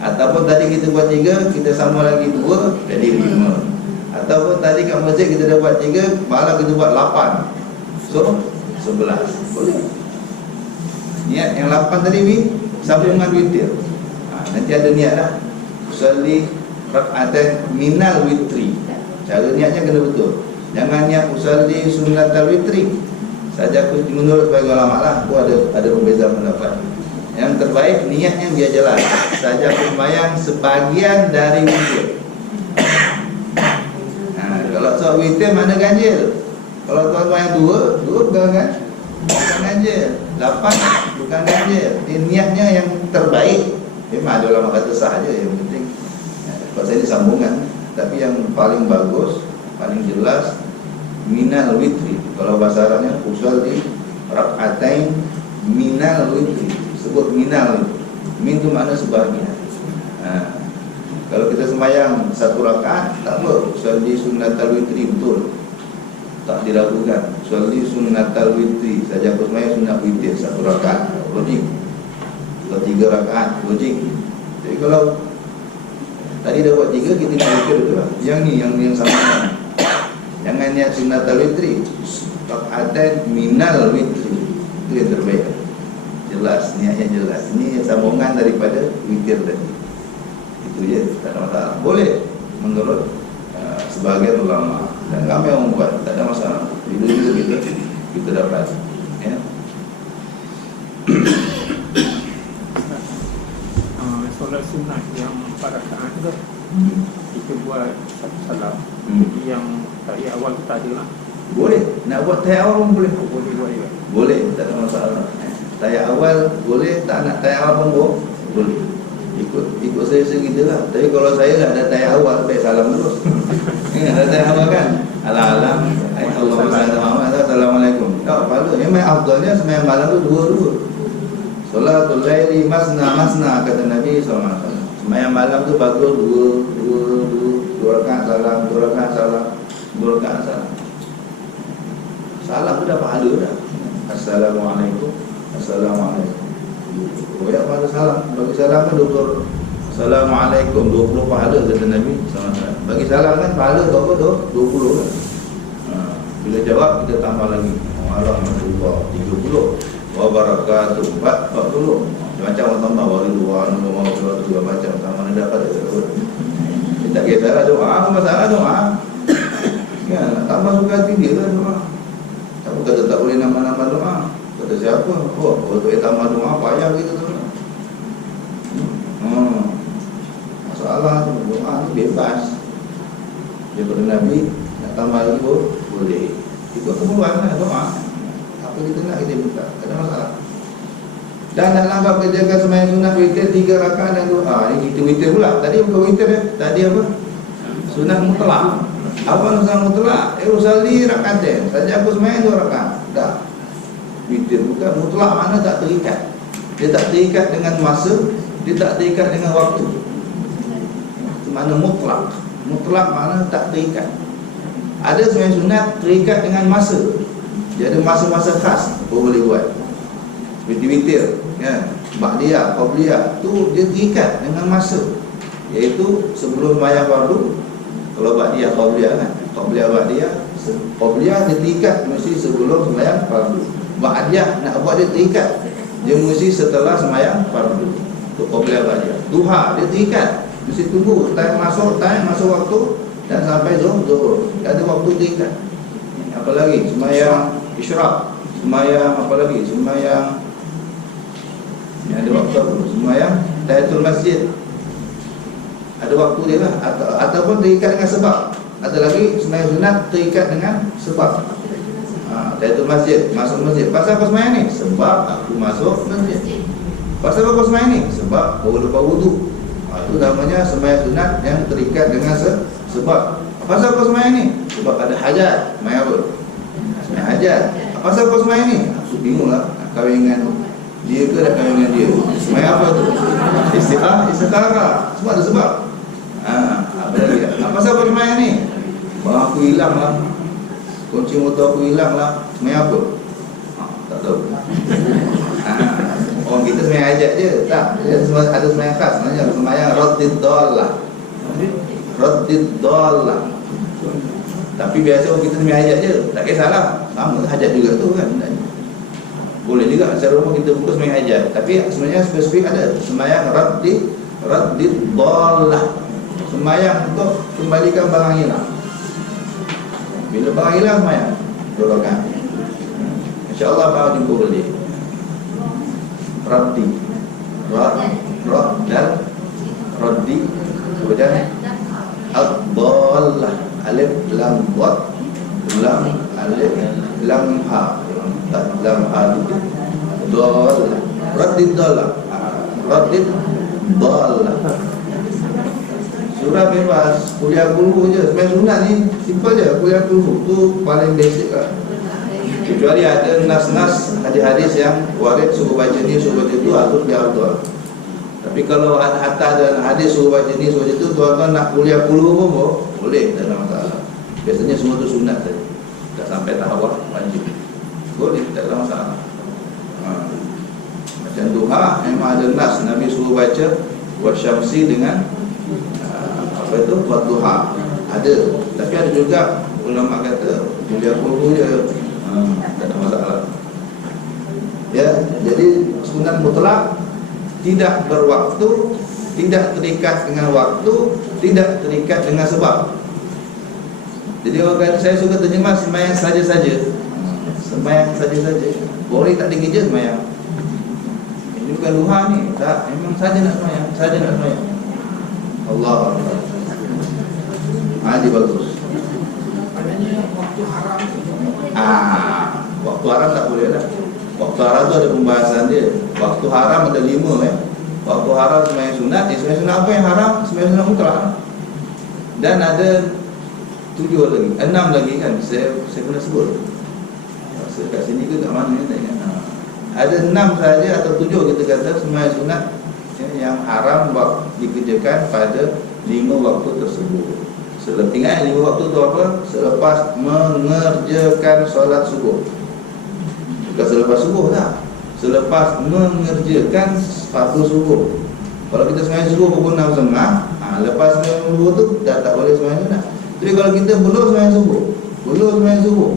Ataupun tadi kita buat 3, kita sambung lagi 2, jadi 5. Ataupun tadi kat masjid kita dah buat 3, malam kita buat 8. So 11. Boleh. Niat yang 8 tadi sambungan witir. Nanti ada niat lah. Usalli rak'atan minal witri. Cara niatnya kena betul. Jangan niat usalli sunnatal witri. Saja aku menurut sebagai ulama lah, aku ada berbeza pendapat. Yang terbaik niatnya biar jelas. Saja aku sembahyang sebagian dari witir. Kalau soal witir mana ganjil? Kalau tuan sembahyang 2 bukan ganjil. 8 bukan ganjil. Niatnya yang terbaik. Memang ada ulama kata sah aja, yang penting pasal ini sambungan. Tapi yang paling bagus, paling jelas minal witri. Kalau bahasa Arabnya usalli rak'atain minal witri. Sebut minal. Min itu makna sebahagian. Kalau kita sembahyang 1 rakaat, tak apa, usalli sunnatal witri, betul, tak diragukan. Usalli sunnatal witri, saja aku sembahyang sunat witir 1 rakaat, logik. Kalau 3 rakaat, logik. Jadi kalau tadi dah buat 3, kita nak witir betul lah. Yang ni yang sama. Jangan niat sunnatal witri, rak'atan minal witri. Itu yang terbaik. Jelas, niatnya jelas. Ini sambungan daripada witir tadi. Itu je, tak ada masalah. Boleh menurut sebahagian ulama, dan kami yang membuat, tak ada masalah. Bila kita dapat, ya. Solat sunat yang 4 rakaat tu kita buat satu salam. Yang tahiyat awal tu tak ada lah. Boleh, nak buat tahiyat awal pun boleh. Boleh buat juga. Boleh, tak ada masalah. Tahiyat awal boleh, tak nak tahiyat awal pun boleh. Ikut saya kita lah. Tapi kalau saya lah ada tahiyat awal, baik salam terus. Ada tahiyat awal kan? Alam, Assalamualaikum. Tak apa, memang afdalnya sembahyang malam tu 2-2. Salatul laili masna kata Nabi SAW. Sembahyang malam tu bagus 2 rakaat salam, 2 rakaat salam, 2 rakaat salam. Salam tu dah pahala dah. Assalamualaikum. Banyak pahala salam. Bagi salam kan 20. Assalamualaikum 20 pahala kata Nabi SAW. Bagi salam kan pahala berapa tu? 20 kan. Bila jawab kita tambah lagi. Warahmatullahi 30. Wabarakatuh 40. Macam orang tambah waridwan, segala macam tambah nak dapat dia tak kisahlah doa, masalah doa. Ya, tambah suka hati dia lah doa. Tak kata tak boleh nama-nama doa. Kata siapa? Oh, kalau tak tambah doa payah kita tu. Masalah tu doa tu bebas. Daripada Nabi nak tambah lagi boleh. Itu keperluan lah doa. Apa kita nak kita minta, tak ada masalah. Dan nak langkah kerjakan sembahyang sunat witir 3 rakaat dan 2. Ini kita witir pula. Tadi bukan witir ya. Tadi apa? Sunat mutlak. Apa sunat mutlak? Usalli rak'atain. Saja aku sembahyang 2 rakaat. Dah. Witir bukan mutlak, mana tak terikat. Dia tak terikat dengan masa, dia tak terikat dengan waktu. Itu mana mutlak. Mutlak mana tak terikat. Ada sembahyang sunat terikat dengan masa. Dia ada masa-masa khas boleh buat. Witir, ya, ba'diyah, qabliyah tu dia terikat dengan masa. Iaitu sebelum sembahyang fardu. Kalau ba'diyah, qabliyah kan. Qabliyah dia terikat mesti sebelum sembahyang fardu. Ba'diyah nak buat dia terikat, dia mesti setelah sembahyang fardu. Itu qabliyah ba'diyah. Duha dia terikat, mesti tunggu time masuk waktu dan sampai zuhur. Ada waktu terikat. Apalagi sembahyang isyraq, Sembahyang apa lagi? Sembahyang ni ada waktu apa? Sembahyang tahiyatul masjid. Ada waktu dia lah, ataupun terikat dengan sebab. Ada lagi sembahyang sunat terikat dengan sebab. Tahiyatul masjid, masuk masjid. Pasal apa sembahyang ni? Sebab aku masuk masjid. Pasal apa sembahyang ni? Sebab baru lepas wudu. Itu namanya sembahyang sunat yang terikat dengan sebab. Pasal apa sembahyang ni? Sebab ada hajat. Sembahyang apa? Sembahyang hajat. Pasal apa sembahyang ni? Aku bingung lah, nak kahwin dengan dia ke nak kahwin dengan dia? Sembahyang apa tu? Istikharah. Semua ada sebab. Apa lagi? Pasal apa sembahyang ni? Barang aku hilang lah, kunci motor aku hilang lah. Sembahyang apa? Tak tahu. Orang kita sembahyang hajat je. Tak, dia ada sembahyang khas. Sebenarnya sembahyang raddid dallah. Raddid dallah. Tapi biasa orang kita sembahyang hajat je. Tak kisahlah, sama hajat juga tu kan. Boleh juga secara umum kita buka sembahyang hajat. Tapi sebenarnya spesifik ada sembahyang raddid dallah. Sembahyang untuk kembalikan barang hilang. Bila barang hilang sembahyang 2 rakaat. InsyaAllah baru jumpa balik. Raddi dan raddi, kemudian ad-dallah, alif lam dad, lam alif lam ha, lam ha dallah, raddi dallah, raddi dallah. Surah bebas, kuliah kulhu je. Sembahyang sunat ni simple je, kuliah kulhu tu paling basic lah. Kecuali ada nas-nas hadis-hadis yang warid suruh baca ni, suruh baca tu, atau dia betul. Tapi kalau atas dan hadis suruh baca ni, suruh baca tu, tuan-tuan nak kuliah kulhu pun boleh, tak ada masalah. Biasanya semua tu sunat tadi, tak sampai tahap wajib. Boleh, tak ada masalah. Macam duha memang ada nas, Nabi suruh baca wasyamsi dengan apa itu, wadduha. Ada, tapi ada juga ulama kata kuliah kulhu je. Tak ada masalah. Ya, jadi sunat mutlak, tidak berwaktu, tidak terikat dengan waktu, tidak terikat dengan sebab. Jadi orang kata, saya suka terjemah sembahyang saja-saja. Sembahyang saja-saja. Boleh tak tinggi je sembahyang. Ini bukan duha ni, tak, memang saja nak sembahyang, saja nak sembahyang. Allah Allah. Dia bagus. Adanya waktu haram. Waktu haram tak boleh lah. Waktu haram tu ada pembahasan dia. Waktu haram ada 5 Waktu haram sembahyang sunat. Sembahyang sunat apa yang haram? Sembahyang sunat mutlak. Dan ada 7 lagi, 6 lagi kan. Saya pernah sebut. Kat sini ke kat mana ni tak ingat. Ada 6 saja atau 7 kita kata sembahyang sunat yang haram dikerjakan pada 5 waktu tersebut. Ingat 5 waktu tu apa? Selepas mengerjakan solat subuh. Bukan selepas subuh tak, selepas mengerjakan fardu subuh. Kalau kita sembahyang subuh pukul 6.30, lepas sembahyang subuh tu dah tak boleh sembahyang sunat. Tapi kalau kita belum sembahyang subuh,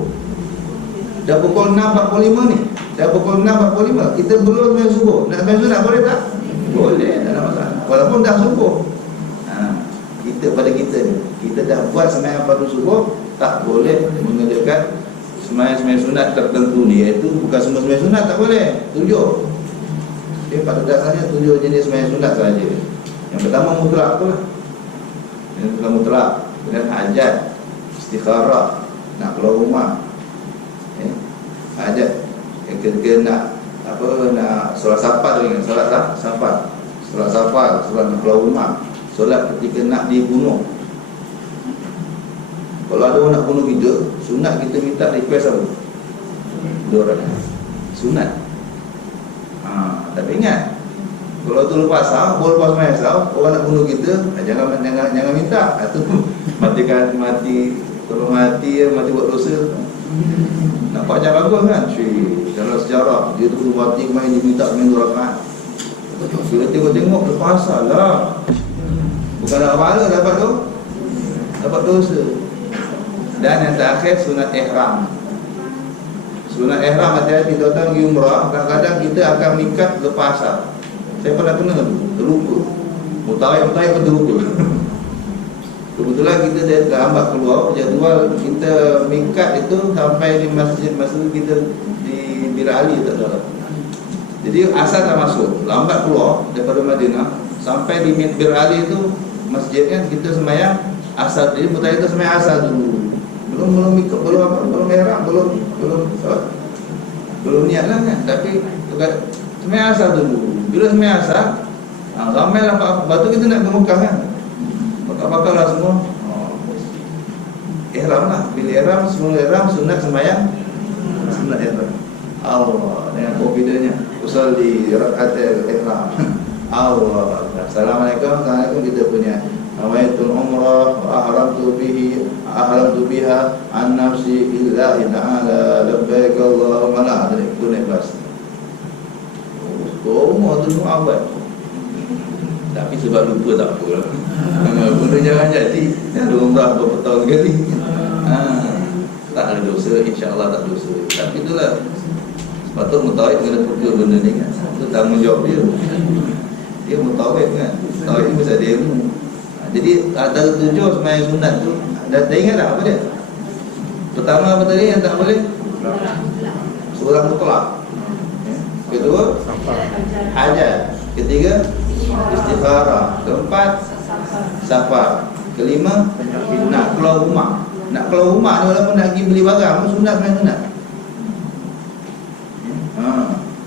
dah pukul 6.45 ni, dah pukul 6.45, kita belum sembahyang subuh, nak sembahyang sunat boleh tak? Boleh, tak ada masalah. Walaupun dah subuh. Pada kita ni, kita dah buat sembahyang fardu subuh, tak boleh mengerjakan sembahyang sunat tertentu ni. Iaitu bukan semua sembahyang sunat tak boleh. 7. Okay, pada dasarnya 7 jenis sembahyang sunat saja. Yang pertama mutlak tu lah. Yang pertama mutlak. Kemudian hajat, istikharah, nak keluar rumah, hajat, ketika nak solat safar dengan solat safar, solat nak keluar rumah, solat ketika nak dibunuh. Kalau ada orang nak bunuh kita, sunat kita minta request apa? 2 rakaat. Sunat. Tapi ingat, kalau tu lepas sahur, boleh lepas sembahyang sahur, orang nak bunuh kita, jangan minta. Atau mati buat dosa. Nampak macam bagus kan? Dalam sejarah, dia tu bunuh mati kemarin, dia minta main 2 rakaat. Bila tengok terpaksa lah. Bukan dapat pahala, dapat dosa. Dan yang terakhir sunat ihram. Sunat ihram, hati-hati tuan-tuan pergi umrah, kadang-kadang kita akan mikat lepas asar. Saya pernah kena terlupa. Mutawai pun terlupa. Kebetulan kita dah terlambat keluar, jadual kita mikat itu sampai di masjid, masa kita di Bir Ali tak salah. Jadi asal tak masuk, lambat keluar daripada Madinah sampai di Bir Ali itu masjid kan, kita sembahyang asar. Jadi mutayyin itu sembahyang asar dulu. Belum ihram, belum niat lah kan. Tapi sembahyang asar dulu. Bila sembahyang asar, ramai lah batu kita nak ke Mekah kan. Bakal lah semua. Ihram lah, bila ihram, semua ihram, sunat sembahyang, sunat ihram. Allah dengan confidence-nya usul di rakaat ihram. Allah. Assalamualaikum, assalamualaikum kita punya nawaitul umrah wa ahramtu biha an nafsi lillahi ta'ala labbaik Allahumma la adrik tu naik kelas. Semua tu semua awal. Tapi sebab lupa tak apa lah. Benda jangan jadi. Ada umrah berapa tahun sekali. Tak ada dosa, insya-Allah tak dosa. Tapi itulah sepatut mutawid kena peka benda ni kan. Itu tanggungjawab dia. Dia mutawid kan. Mutawid ni mesti ada ilmu. Jadi antara 7 sembahyang sunat tu, dah ingat tak apa dia? Pertama apa tadi yang tak boleh? Surah mutlak. Kedua, hajat. Ketiga, istikharah. Keempat, safar. Kelima, nak keluar rumah. Nak keluar rumah ni walaupun nak pergi beli barang, sunat sembahyang sunat.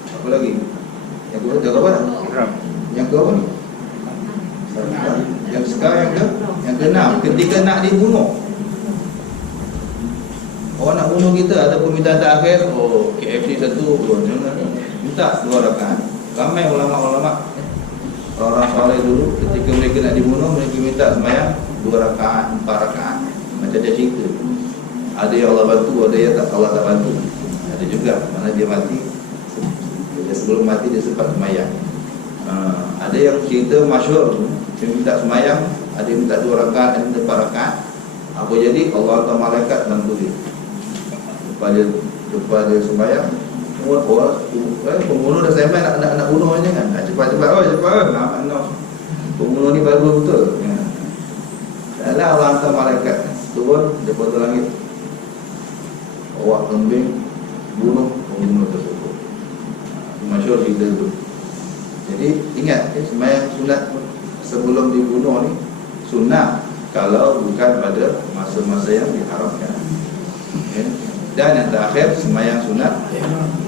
Apa lagi? Yang kedua, jaga apa? Yang kedua ni? Yang sekarang yang keenam, ketika nak dibunuh. Orang nak bunuh kita, ada permintaan terakhir, KFC 1, minta 2 rakaat. Ramai ulama-ulama orang soleh dulu, ketika mereka nak dibunuh, mereka minta sembahyang 2 rakaat, 4 rakaat. Macam dia cerita. Ada yang Allah bantu, ada yang Allah tak bantu. Ada juga mana dia mati, sebelum mati dia sempat sembahyang. Ada yang cerita masyhur, dia minta sembahyang, ada yang minta 2 rakaat, ada yang minta 4 rakaat. Apa jadi? Allah atau malaikat bantu dia. Lepas dia sembahyang, pembunuh dah sampai nak bunuh je kan. Cepat-cepat, cepat. Pembunuh ni baru betul. Dalam Allah hantar malaikat turun daripada langit, awak kambing bunuh pembunuh tersebut. Masyhur cerita tu. Jadi ingat, sembahyang sunat sebelum dibunuh ni sunat kalau bukan pada masa-masa yang diharamkan. Dan yang terakhir, sembahyang sunat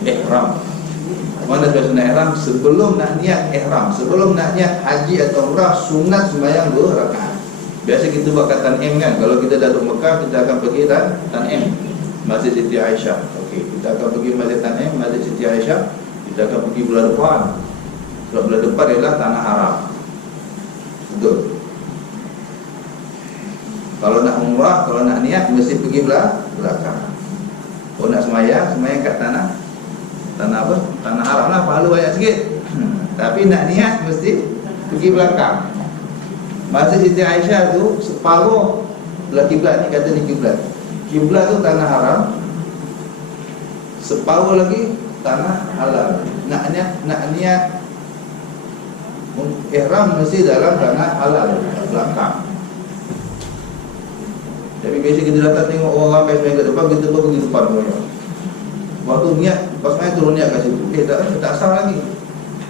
ihram. Mana sunat ihram? Sebelum nak niat ihram, sebelum nak niat haji atau umrah, sunat sembahyang 2 rakaat. Biasa kita buat kat Tan'im kan. Kalau kita dah duduk Mekah, kita akan pergi Tan'im, Masjid Siti Aisyah. Okey, kita akan pergi Masjid Tan'im, Masjid Siti Aisyah. Kita akan pergi belah depan. Sebab belah depan ialah tanah haram. Betul. Kalau nak umrah, kalau nak niat, mesti pergi belah belakang. Kalau nak sembahyang kat tanah apa? Tanah haram lah, pahala banyak sikit. Tapi nak niat mesti pergi belakang. Masjid Siti Aisyah tu separuh belah kiblat ni, kata ni kiblat. Kiblat tu tanah haram, separuh lagi tanah halal. Nak niat ihram mesti dalam tanah halal belakang. Tapi biasa kita datang tengok orang ramai sembahyang kat depan, kita pun pergi depan sembahyang. Waktu niat, pas main turun niat kat situ. Tak sah lagi.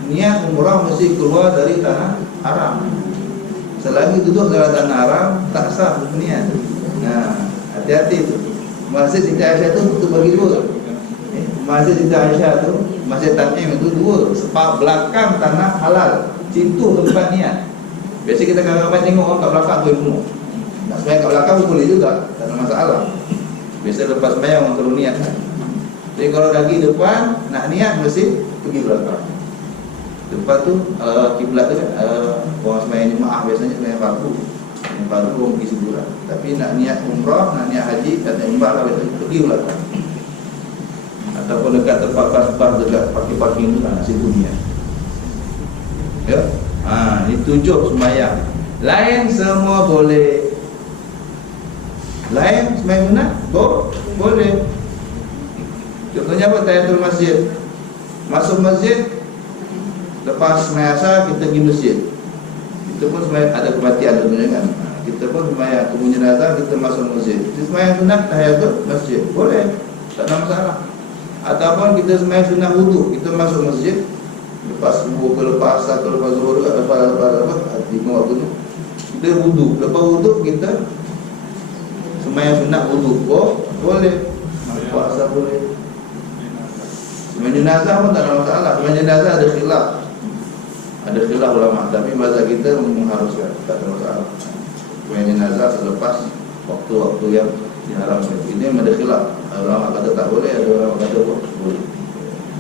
Niat umrah mesti keluar dari tanah haram. Selagi duduk dalam tanah haram, tak sah niat. Nah, hati-hati tu. Masjid Siti Aisyah tu bagi 2. Masjid Siti Aisyah tu, Masjid Tan'im itu 2. Sepak belakang tanah halal. Situ tempat niat. Biasa kita kadang-kadang tengok orang kat belakang tu bunuh. Nak sembahyang kat belakang boleh juga, tak ada masalah. Biasa lepas sembahyang orang terus niat kan. Jadi kalau lagi depan nak niat mesti pergi belakang. Depan tu kiblat tu kan, orang sembahyang jemaah biasanya sembahyang fardu. Yang fardu orang pergi sebulan. Tapi nak niat umrah, nak niat haji, nak niat umrah lah biasanya pergi belakang. Ataupun dekat tempat pas-pas dekat parking-parking tu kan, situ niat. Ya. Ini 7 sembahyang. Lain semua boleh. Lain sembahyang sunat boleh. Contohnya apa? Tahiyatul masjid. Masuk masjid, lepas sembahyang asar kita pergi masjid. Kita pun sembahyang, ada kematian tentunya kan. Kita pun sembahyang kemudian jenazah, kita masuk masjid. Kita sembahyang sunat tahiyatul masjid. Boleh. Tak ada masalah. Ataupun kita sembahyang sunat wudu, kita masuk masjid lepas subuh ke lepas asar ke lepas zuhur ke lepas lima waktu tu kita wudu. Lepas wudu kita sembahyang sunat wudu. Boleh. Puasa boleh. Sembahyang jenazah pun tak ada masalah. Sembahyang jenazah ada khilaf. Ada khilaf ulama, tapi mazhab kita mengharuskan, tak ada masalah. Sembahyang jenazah selepas waktu-waktu yang diharamkan. Ini ada khilaf. Ada ulama kata tak boleh, ada ulama kata boleh.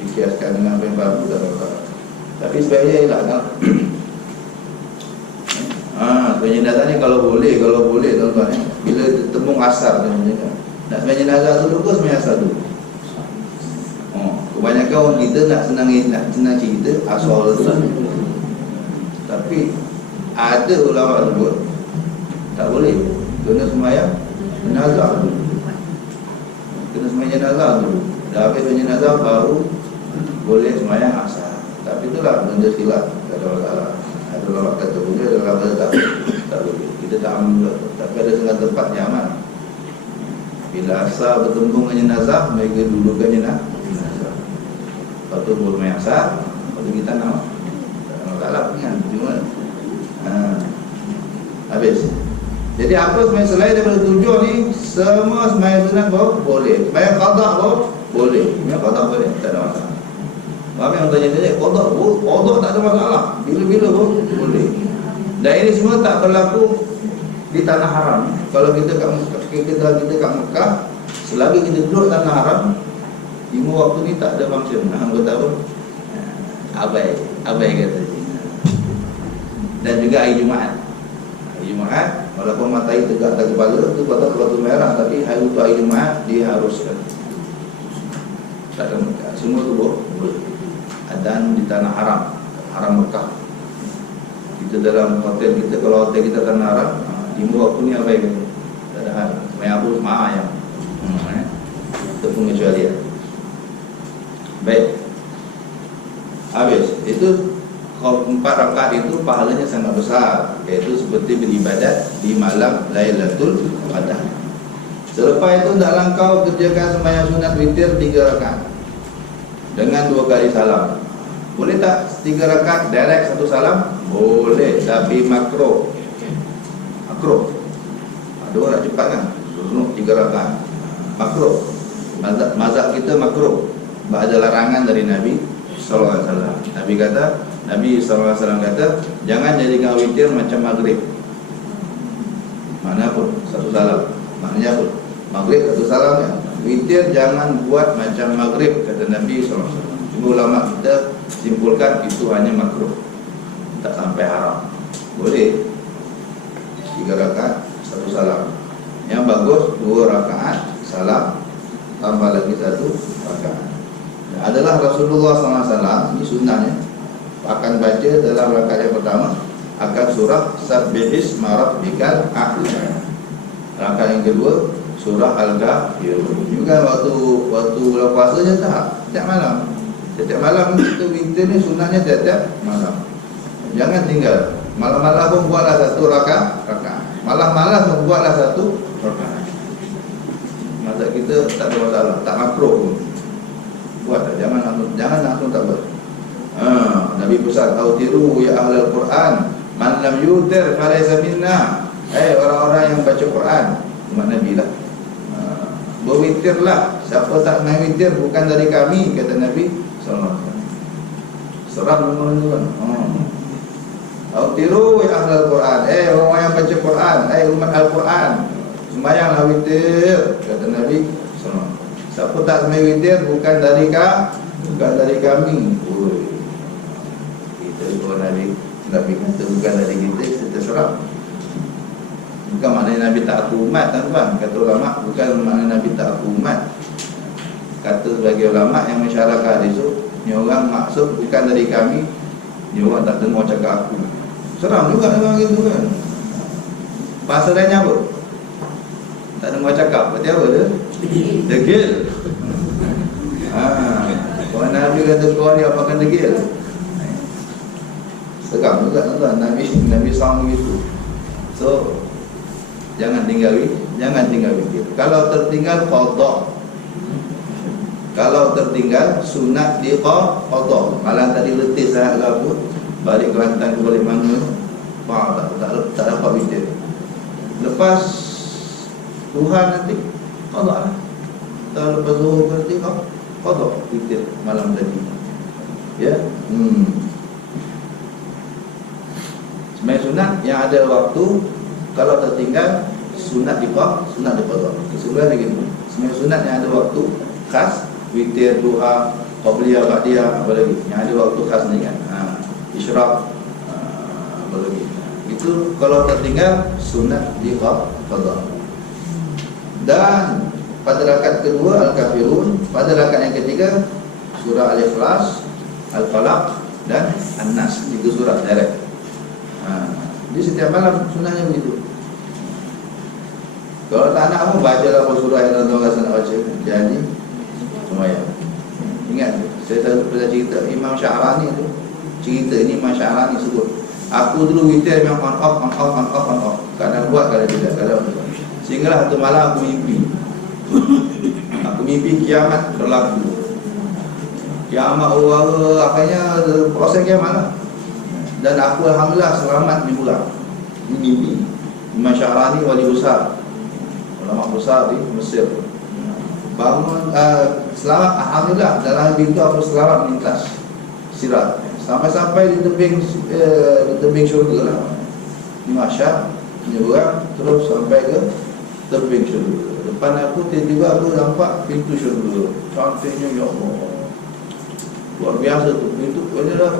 Dikiaskan dengan apa yang baru, tak ada masalah. Tapi sebaiknya ialah kan. Sembahyang jenazah ni kalau boleh tuan-tuan bila tembung asar nak sembahyang jenazah dulu ke sembahyang asar dulu? Kebanyakan orang kita nak senang cerita asal dulu. Tapi ada ulama sebut tak boleh, kena sembahyang jenazah dulu. Kena sembahyang jenazah dulu. Dah habis sembahyang jenazah baru boleh sembahyang asar. Tapi itulah benda khilaf, tak ada masalah. Ada ulama kata boleh, ada ulama kata tak boleh. Kita tak ambil, tapi ada setengah tempat nyaman. Bila asar bertembung dengan jenazah, mereka dulukan jenazah. Lepas tu boleh sembahyang asar, lepas tu kita nak tak masalah kan, cuma habis. Jadi apa sembahyang selain daripada 7 ni, semua sembahyang sunat boleh. Sembahyang qada boleh. Sembahyang qada boleh, tak ada masalah. Ramai yang tanya-tanya, qada tak ada masalah, bila-bila boleh. Dan ini semua tak berlaku di tanah haram. Kalau kita kat Mekah, selagi kita duduk tanah haram, 5 waktu ni tak ada function. Hang kata apa? Abai kata. Dan juga hari Jumaat. Hari Jumaat, walaupun matahari tegak atas kepala tu batu merah, tapi hari untuk hari Jumaat diharuskan. Tak ada Mekah. Semua tu boleh. Adzan di tanah haram Mekah. Kita dalam hotel kita, kalau hotel kita tanah haram, 5 waktu ni abai kata. Tak ada hal. Sembahyang apa semua yang itu pengecualian. Baik. Habis. Itu 4 rakaat itu pahalanya sangat besar, iaitu seperti beribadat di malam Lailatul Qadar. Selepas itu hendaklah kau kerjakan sembahyang sunat witir 3 rakaat dengan 2 kali salam. Boleh tak 3 rakaat direct 1 salam? Boleh, tapi makruh. Ada orang cepat kan, suruh 3 rakaat. Makruh. Mazhab kita makruh. Ada larangan dari Nabi sallallahu alaihi wasallam. Nabi sallallahu alaihi wasallam kata, jangan jadikan witir macam maghrib. Mana pun 1 salam. Maknanya apa? Maghrib 1 salam ya. Witir jangan buat macam maghrib, kata Nabi sallallahu alaihi wasallam. Cuma ulama kita simpulkan itu hanya makruh, tak sampai haram. Boleh 3 rakaat 1 salam. Yang bagus 2 rakaat salam tambah lagi 1 rakaat. Adalah Rasulullah SAW, ini sunnahnya, akan baca dalam rakaat yang pertama akan surah Sabbihisma Rabbikal A'la. Rakaat yang kedua surah Al-Kafirun. Juga waktu bulan puasa je tak, setiap malam. Setiap malam kita witir ni sunnahnya setiap malam. Jangan tinggal. Malam-malam pun buatlah 1 rakaat. Malam-malam pun buatlah 1 rakaat. Mazhab kita tak ada masalah, tak makruh pun. Buat tak, jangan langsung tak buat. Nabi pesan, "Autiru ya ahlal Quran, man lam yutir falaysa minna." Orang-orang yang baca Quran, umat Nabi lah. Berwitirlah. Siapa tak main witir bukan dari kami, kata Nabi sallallahu alaihi wasallam. Seram teman-teman. Autiru ya ahlal Quran, orang yang baca Quran, umat Al-Quran, sembahyanglah witir, kata Nabi sallallahu alaihi wasallam. Siapa tak sembahyang witir bukan dari kami. Kita kalau Nabi kata bukan dari kita seram. Bukan maknanya Nabi tak aku umat, tuan-tuan. Kata ulama, bukan maknanya Nabi tak aku umat. Kata sebagai ulama yang mensyarahkan hadis itu, ni orang maksud bukan dari kami, ni orang tak dengar cakap aku. Seram juga memang gitu kan. Bahasa lainnya apa? Tak dengar cakap, berarti apa dia? Degil. Kalau Nabi kata kau ni apakan degil? Seram juga tuan-tuan. Nabi sama begitu. So jangan tinggal witir. Kalau tertinggal qada. Kalau tertinggal sunat diqadha. Malam tadi letih sangat gabut, balik Kelantan ke balik mana, tak dapat witir. Lepas Tuhan nanti qadha lah. Lepas zuhur nanti qadha witir malam tadi. Ya. Sembahyang sunat yang ada waktu, kalau tertinggal sunat diqadha. Kesimpulan lagi tu. Sembahyang sunat yang ada waktu khas, witir, duha, qabliyah, ba'diyah, apa lagi yang ada waktu khas ni kan. Isyraq, apa lagi. Itu kalau tertinggal sunat diqadha. Dan pada rakaat kedua Al-Kafirun, pada rakaat yang ketiga surah Al-Ikhlas, Al-Falaq dan An-Nas, 3 surah direct. Di setiap malam sunatnya begitu. Kalau tak nak pun bacalah apa surah yang tuan-tuan rasa nak baca. Jadi semuanya. Ingat, saya pernah cerita Imam Sya'rani tu. Cerita ini Imam Sya'rani sebut, aku dulu witir memang on off. Kadang buat, kadang tidak, sehinggalah satu malam aku mimpi. Aku mimpi kiamat berlaku. Kiamat akhirnya proses kiamat lah. Dan aku alhamdulillah selamat di bulan. Ini mimpi. Imam Sya'rani wali besar, ulama besar di Mesir. Bangun selamat alhamdulillah, dalam pintu aku selamat melintas sirat sampai di tebing syurga lah. Di mahsyar menyeberang terus sampai ke tebing syurga. Depan aku tiba-tiba aku nampak pintu syurga. Cantiknya, ya Allah, luar biasa tu pintu.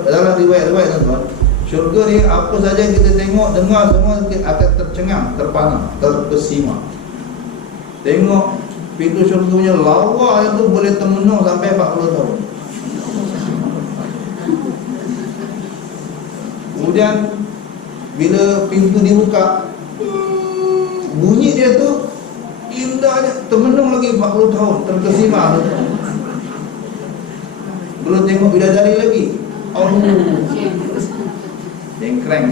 Dalam riwayat-riwayat tuan-tuan, syurga ni apa saja yang kita tengok, dengar, semua akan tercengang, terpana, terkesima. Tengok pintu syurganya lawa itu boleh termenung sampai 40 tahun. Kemudian bila pintu dibuka, bunyi dia tu indahnya, termenung lagi 40 tahun, terkesima. Belum tengok bidadari lagi. Dengkreng.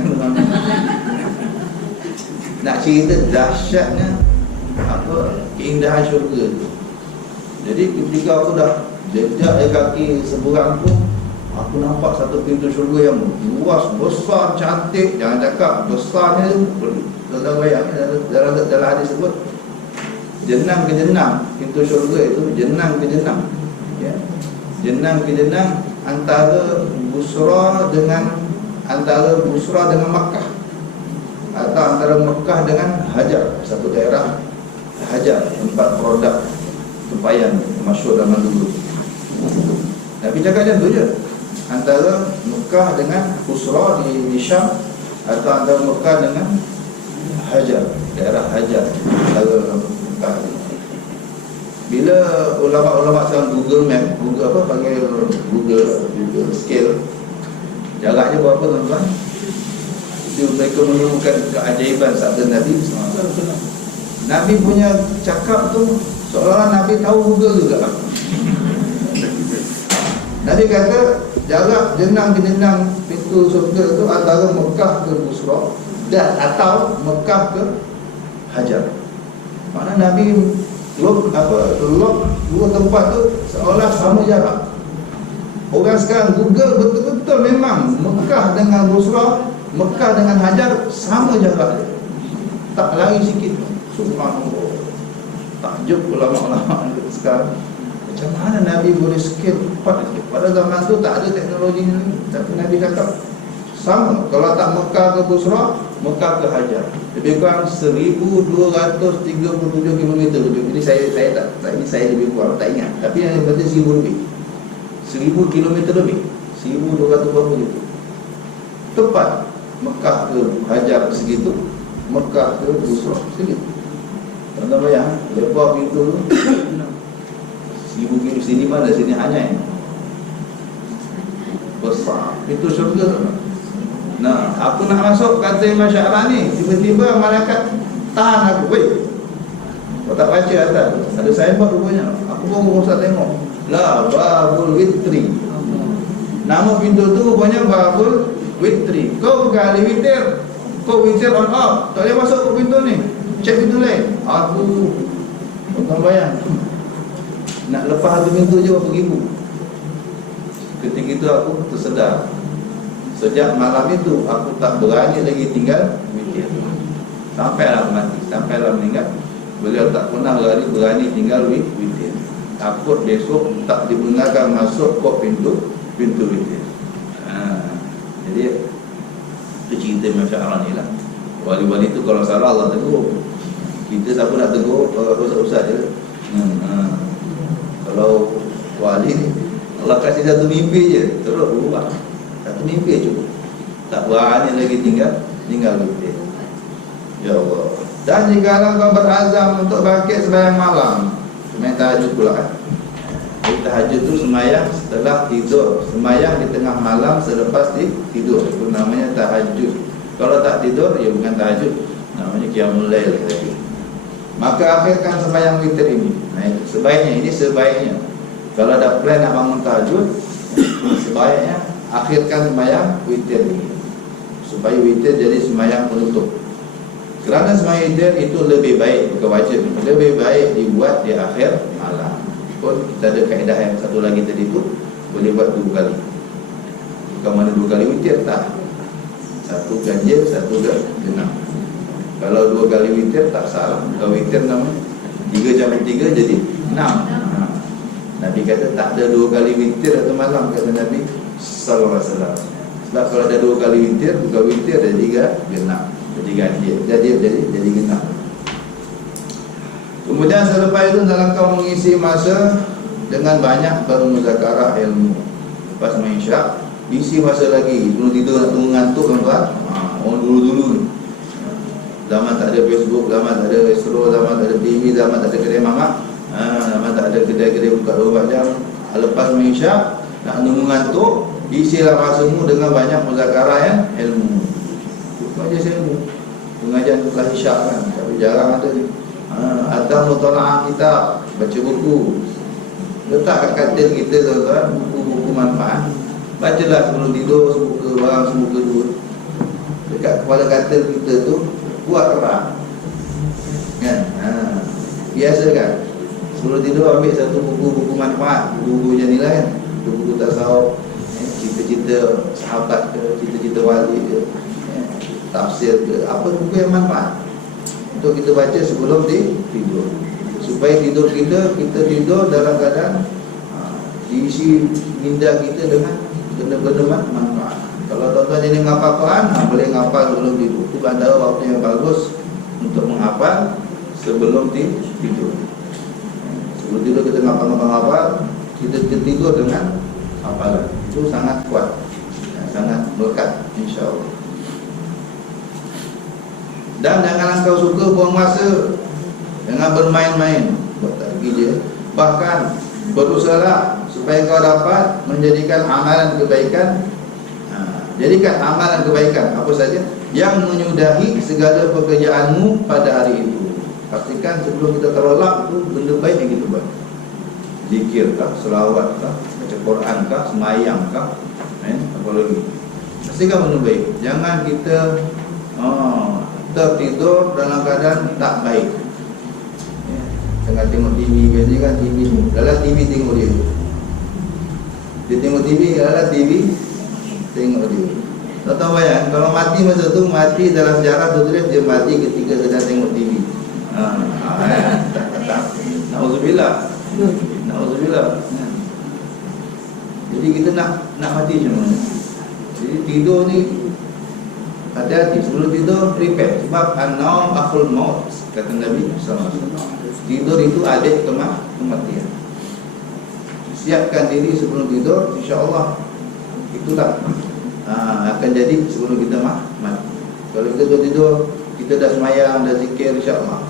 Nak cerita dahsyatnya keindahan syurga tu. Jadi ketika aku dah jejak di kaki seberang tu, aku nampak satu pintu syurga yang luas, besar, cantik. Jangan cakap besarnya tu, dalam hadis sebut jenang ke jenang. Pintu syurga itu jenang ke jenang, ya. Jenang ke jenang antara Busra dengan Makkah, atau antara Makkah dengan Hajar, satu daerah Hajar, tempat produk tempayan masyhur zaman dulu. Nabi cakap macam tu je, antara Mekah dengan Busra di Syam, atau antara Mekah dengan Hajar, daerah Hajar, antara Mekah. Bila ulama-ulama sekarang Google Map, Google scale, jaraknya berapa tuan-tuan? Itu mereka menemukan keajaiban sabda Nabi SAW. Nabi punya cakap tu seolah-olah Nabi tahu Google juga. Nabi kata jarak jenang ke jenang pintu surga tu antara Mekah ke Busra dan atau Mekah ke Hajar. Mana Nabi lock dua tempat tu seolah sama jarak. Orang sekarang Google betul-betul memang Mekah dengan Busra, Mekah dengan Hajar sama jarak dia, tak lari sikit. Subhanallah, takjub ulama-ulama sekarang. Macam mana Nabi boleh skill tepat? Pada zaman tu tak ada teknologi ni, tapi Nabi cakap sama. Kalau tak Mekah ke Busra, Mekah ke Hajar, lebih kurang 1237 km lebih. Jadi saya lebih kurang tak ingat, tapi yang berarti 1000 lebih, 1000 km lebih, 1200 berapa gitu. Tepat Mekah ke Hajar segitu, Mekah ke Busra segitu. Tuan-tuan bayang, lebar pintu tu 1000 km, sini mana, sini Hanyai, besar pintu syurga tu. Nah, aku nak masuk, kata Imam Sya'rani, tiba-tiba malaikat tahan aku. Weh, kau tak baca atas, ada signboard rupanya. Aku pun berusaha tengok, la babul witri, nama pintu tu rupanya babul witri. Kau bukan ahli witir, kau witir on off, tak boleh masuk ke pintu ni, cek pintu lain. Aku, tuan bayang, Nak lepas satu pintu je berapa ribu. Ketika itu aku tersedar, sejak malam itu aku tak berani lagi tinggal witir. Sampailah mati, sampailah meninggal, beliau tak pernah berani tinggal witir. Takut besok tak dibenarkan masuk kok pintu witir. Jadi itu cerita Masya Allah ni lah. Wali-wali tu kalau salah Allah tegur. Kita siapa nak tegur? Ustaz-ustaz je. Kalau wali ni Allah kasih satu mimpi je, terus berubah. Satu mimpi cukup. Tak berani lagi tinggal witir. Ya Allah. Dan jika kau berazam untuk bangkit sembahyang malam, sembahyang tahajud pula kan. Tahajud tu sembahyang setelah tidur, sembahyang di tengah malam selepas tidur, itu namanya tahajud. Kalau tak tidur, ya bukan tahajud, namanya qiyamul lail. Maka akhirkan sembahyang witir ini. Sebaiknya, ini sebaiknya. Kalau ada plan nak bangun tahajud, sebaiknya akhirkan sembahyang witir ini, supaya witir jadi sembahyang penutup. Kerana sembahyang witir itu lebih baik, bukan wajib, lebih baik dibuat di akhir malam. Pun kita ada kaedah yang satu lagi tadi tu, boleh buat 2 kali. Bukan mana 2 kali witir, tak. 1 ganjil, 1 genap. Kalau 2 kali witir tak salah. Kalau witir namanya 3 jam 3 jadi 6. Nabi kata tak ada 2 kali witir atau malam, kata Nabi sallallahu alaihi wasallam. Sebab kalau ada 2 kali witir, bukan witir ada 3 genap. Jadi ganjil, jadi genap. Kemudian selepas itu dalam kau mengisi masa dengan banyak bermuzakarah ilmu. Lepas main syak, isi masa lagi. Belum tidur nak tunggu ngantuk tuan-tuan. Orang dulu-dulu ni, zaman tak ada Facebook, zaman tak ada Astro, zaman tak ada TV, zaman tak ada kedai mamak, zaman tak ada kedai-kedai buka 24 jam. Lepas main syak, nak tunggu ngantuk, isilah masamu dengan banyak muzakarah ilmu. Majlis ilmu, pengajian setelah isyak kan, tapi jarang ada ni. Atau mutalaah kitab, baca buku. Letak kat katil kita tuan-tuan, buku-buku manfaat. Bacalah sebelum tidur, semuka barang, semuka 2. Dekat kepala katil kita tu, buat terang kan? Biasa kan? Sebelum tidur ambil satu buku-buku manfaat, buku-buku macam ni lah kan, buku-buku tasawuf, cerita-cerita sahabat ke, cerita-cerita wali ke, tafsir ke, apa buku yang manfaat untuk kita baca sebelum tidur, supaya tidur kita tidur dalam keadaan diisi minda kita dengan benda-benda manfaat. Kalau tuan-tuan jadi menghafal Quran, boleh menghafal sebelum tidur. Itu antara waktu yang bagus untuk menghafal sebelum tidur. Sebelum tidur kita menghafal, kita tidur dengan hafalan. Itu sangat kuat, sangat berkat insya-Allah. Dan jangan kau suka buang masa dengan bermain-main, buat tak gila. Bahkan berusahalah supaya kau dapat menjadikan amalan kebaikan. Jadikan amalan kebaikan apa saja yang menyudahi segala pekerjaanmu pada hari itu. Pastikan sebelum kita terlelap itu benda baik yang kita buat. Zikir kah, selawat kah, baca Quran kah, semayang kah, apa lagi. Pastikan benda baik. Jangan kita tertidur dalam keadaan tak baik. Tengah tengok TV, biasanya kan TV, dalam TV tengok dia. Dia tengok TV, dalam TV tengok dia. Tak bayang, kalau mati masa tu, mati dalam sejarah tulis dia mati ketika sedang tengok TV. Na'udzubillah. Na'udzubillah. Jadi kita nak mati macam mana? Jadi tidur ni hati-hati, sebelum tidur prepare. Sebab an-naum akhul maut, kata Nabi SAW. Tidur itu adik kematian. Siapkan diri sebelum tidur, insya-Allah itulah akan jadi sebelum kita mati. Kalau kita tidur, kita dah semayang, dah zikir, insya-Allah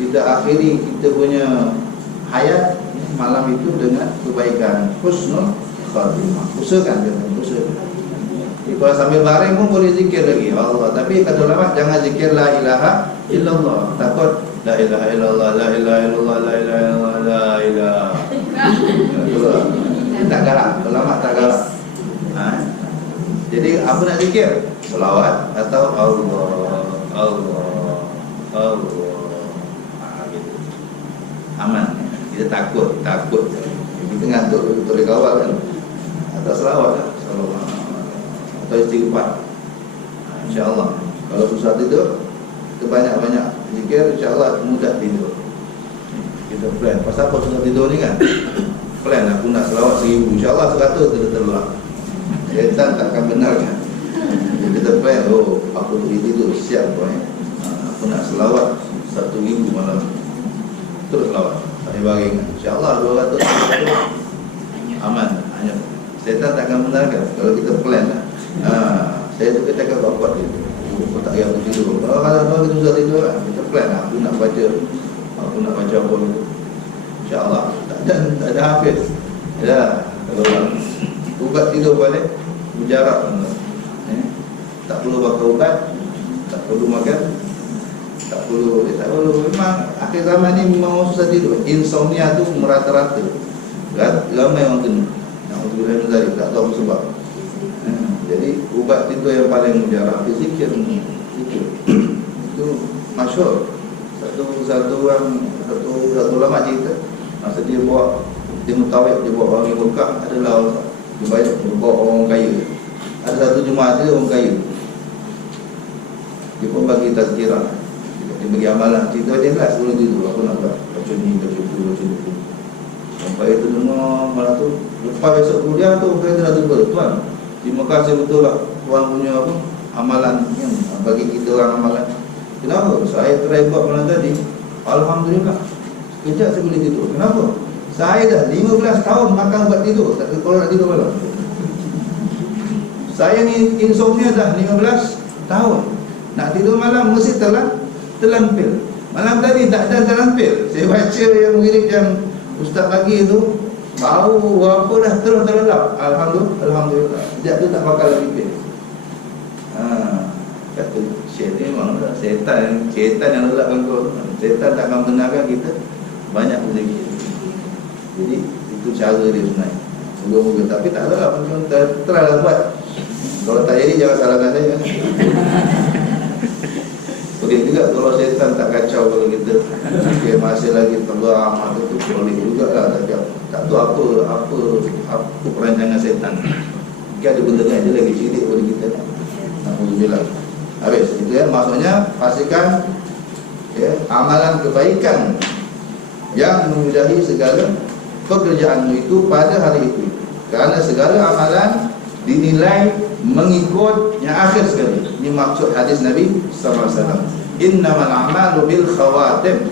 kita akhiri kita punya hayat malam itu dengan kebaikan, husnul khatimah. Usahakan. Jadi kalau sambil baring pun boleh zikir lagi Allah. Tapi kata ulama, jangan zikir la ilaha illallah. Takut la ilaha illallah, la ilaha illallah, la ilaha illallah, la ilaha. Tak galak, ulama tak galak. Jadi apa nak zikir? Selawat atau Allah. Gitu. Aman. Kita takut ngantuk betul kawal kan. Atas selawat kan. Atau istighfar. InsyaAllah. Kalau susah tidur, kita banyak-banyak zikir, insyaAllah mudah tidur. Kita plan. Pasal apa susah tidur ni kan? Plan aku nak selawat 1000, insyaAllah 100 kita terluar. Syaitan takkan benarkan. Kita plan, oh aku pergi tidur siap pun aku nak selawat 1000 malam. Terus selawat. Tak baring. InsyaAllah 200 aman. Hanya syaitan takkan benarkan kalau kita plan lah. Saya tu kita akan buat dia. Aku tak payah tidur. Kalau kita susah tidur kan, kita plan lah. Aku nak baca apa gitu. InsyaAllah tak ada hafiz. Ya, kalau ubat tidur balik mujarab. Tak perlu pakai ubat, tak perlu makan, tak perlu. Memang akhir zaman ni memang susah tidur. Insomnia tu merata-rata. Ramai orang kena. Alhamdulillah tak tahu sebab. Jadi ubat tidur yang paling mujarab zikir. Itu masyhur. Satu ulama cerita masa dia bawa mutawif, dia bawa orang yang Mekah, adalah dia banyak bawa orang kaya. Ada satu jemaah dia orang kaya. Dia pun bagi tazkirah. Dia bagi amalan. Cerita dia lah sebelum tidur. Aku nak baca ni, baca tu. Sampai itu dengar malam tu. Lepas besok kuliah tu, kita dah jumpa. Tuan, terima kasih betul lah Tuan punya apa amalan yang bagi kita orang amalan. Kenapa? Saya try buat malam tadi. Alhamdulillah. Sekejap saya boleh tidur. Kenapa? Saya dah 15 tahun makan ubat tidur. Tak kalau nak tidur malam. Saya ni insomnia dah 15 tahun. Nak tidur malam mesti terlampil. Malam tadi tak ada terlampil. Saya baca yang wirid yang Ustaz bagi tu, bau apa dah terus terlelap. Alhamdulillah. Sejak tu tak bakal lagi. Kata syaitan memang setan yang lelapkan kau. Setan takkan benarkan kita banyak berzikir. Jadi itu cara dia sebenarnya. Moga-moga, tapi tak adalah mungkin try lah buat. Kalau tak jadi jangan salahkan saya. Boleh juga kalau setan tak kacau kalau kita masih lagi terbang atau tu boleh juga lah. Tapi tak tahu apa perancangan setan. Mungkin ada benda lain dia lagi cilik pada kita. Alhamdulillah. Habis itu ya, maksudnya pastikan ya, amalan kebaikan yang menyudahi segala pekerjaanmu itu pada hari itu. Kerana segala amalan dinilai mengikut yang akhir sekali. Ini maksud hadis Nabi SAW. Innamal a'malu bil khawatim.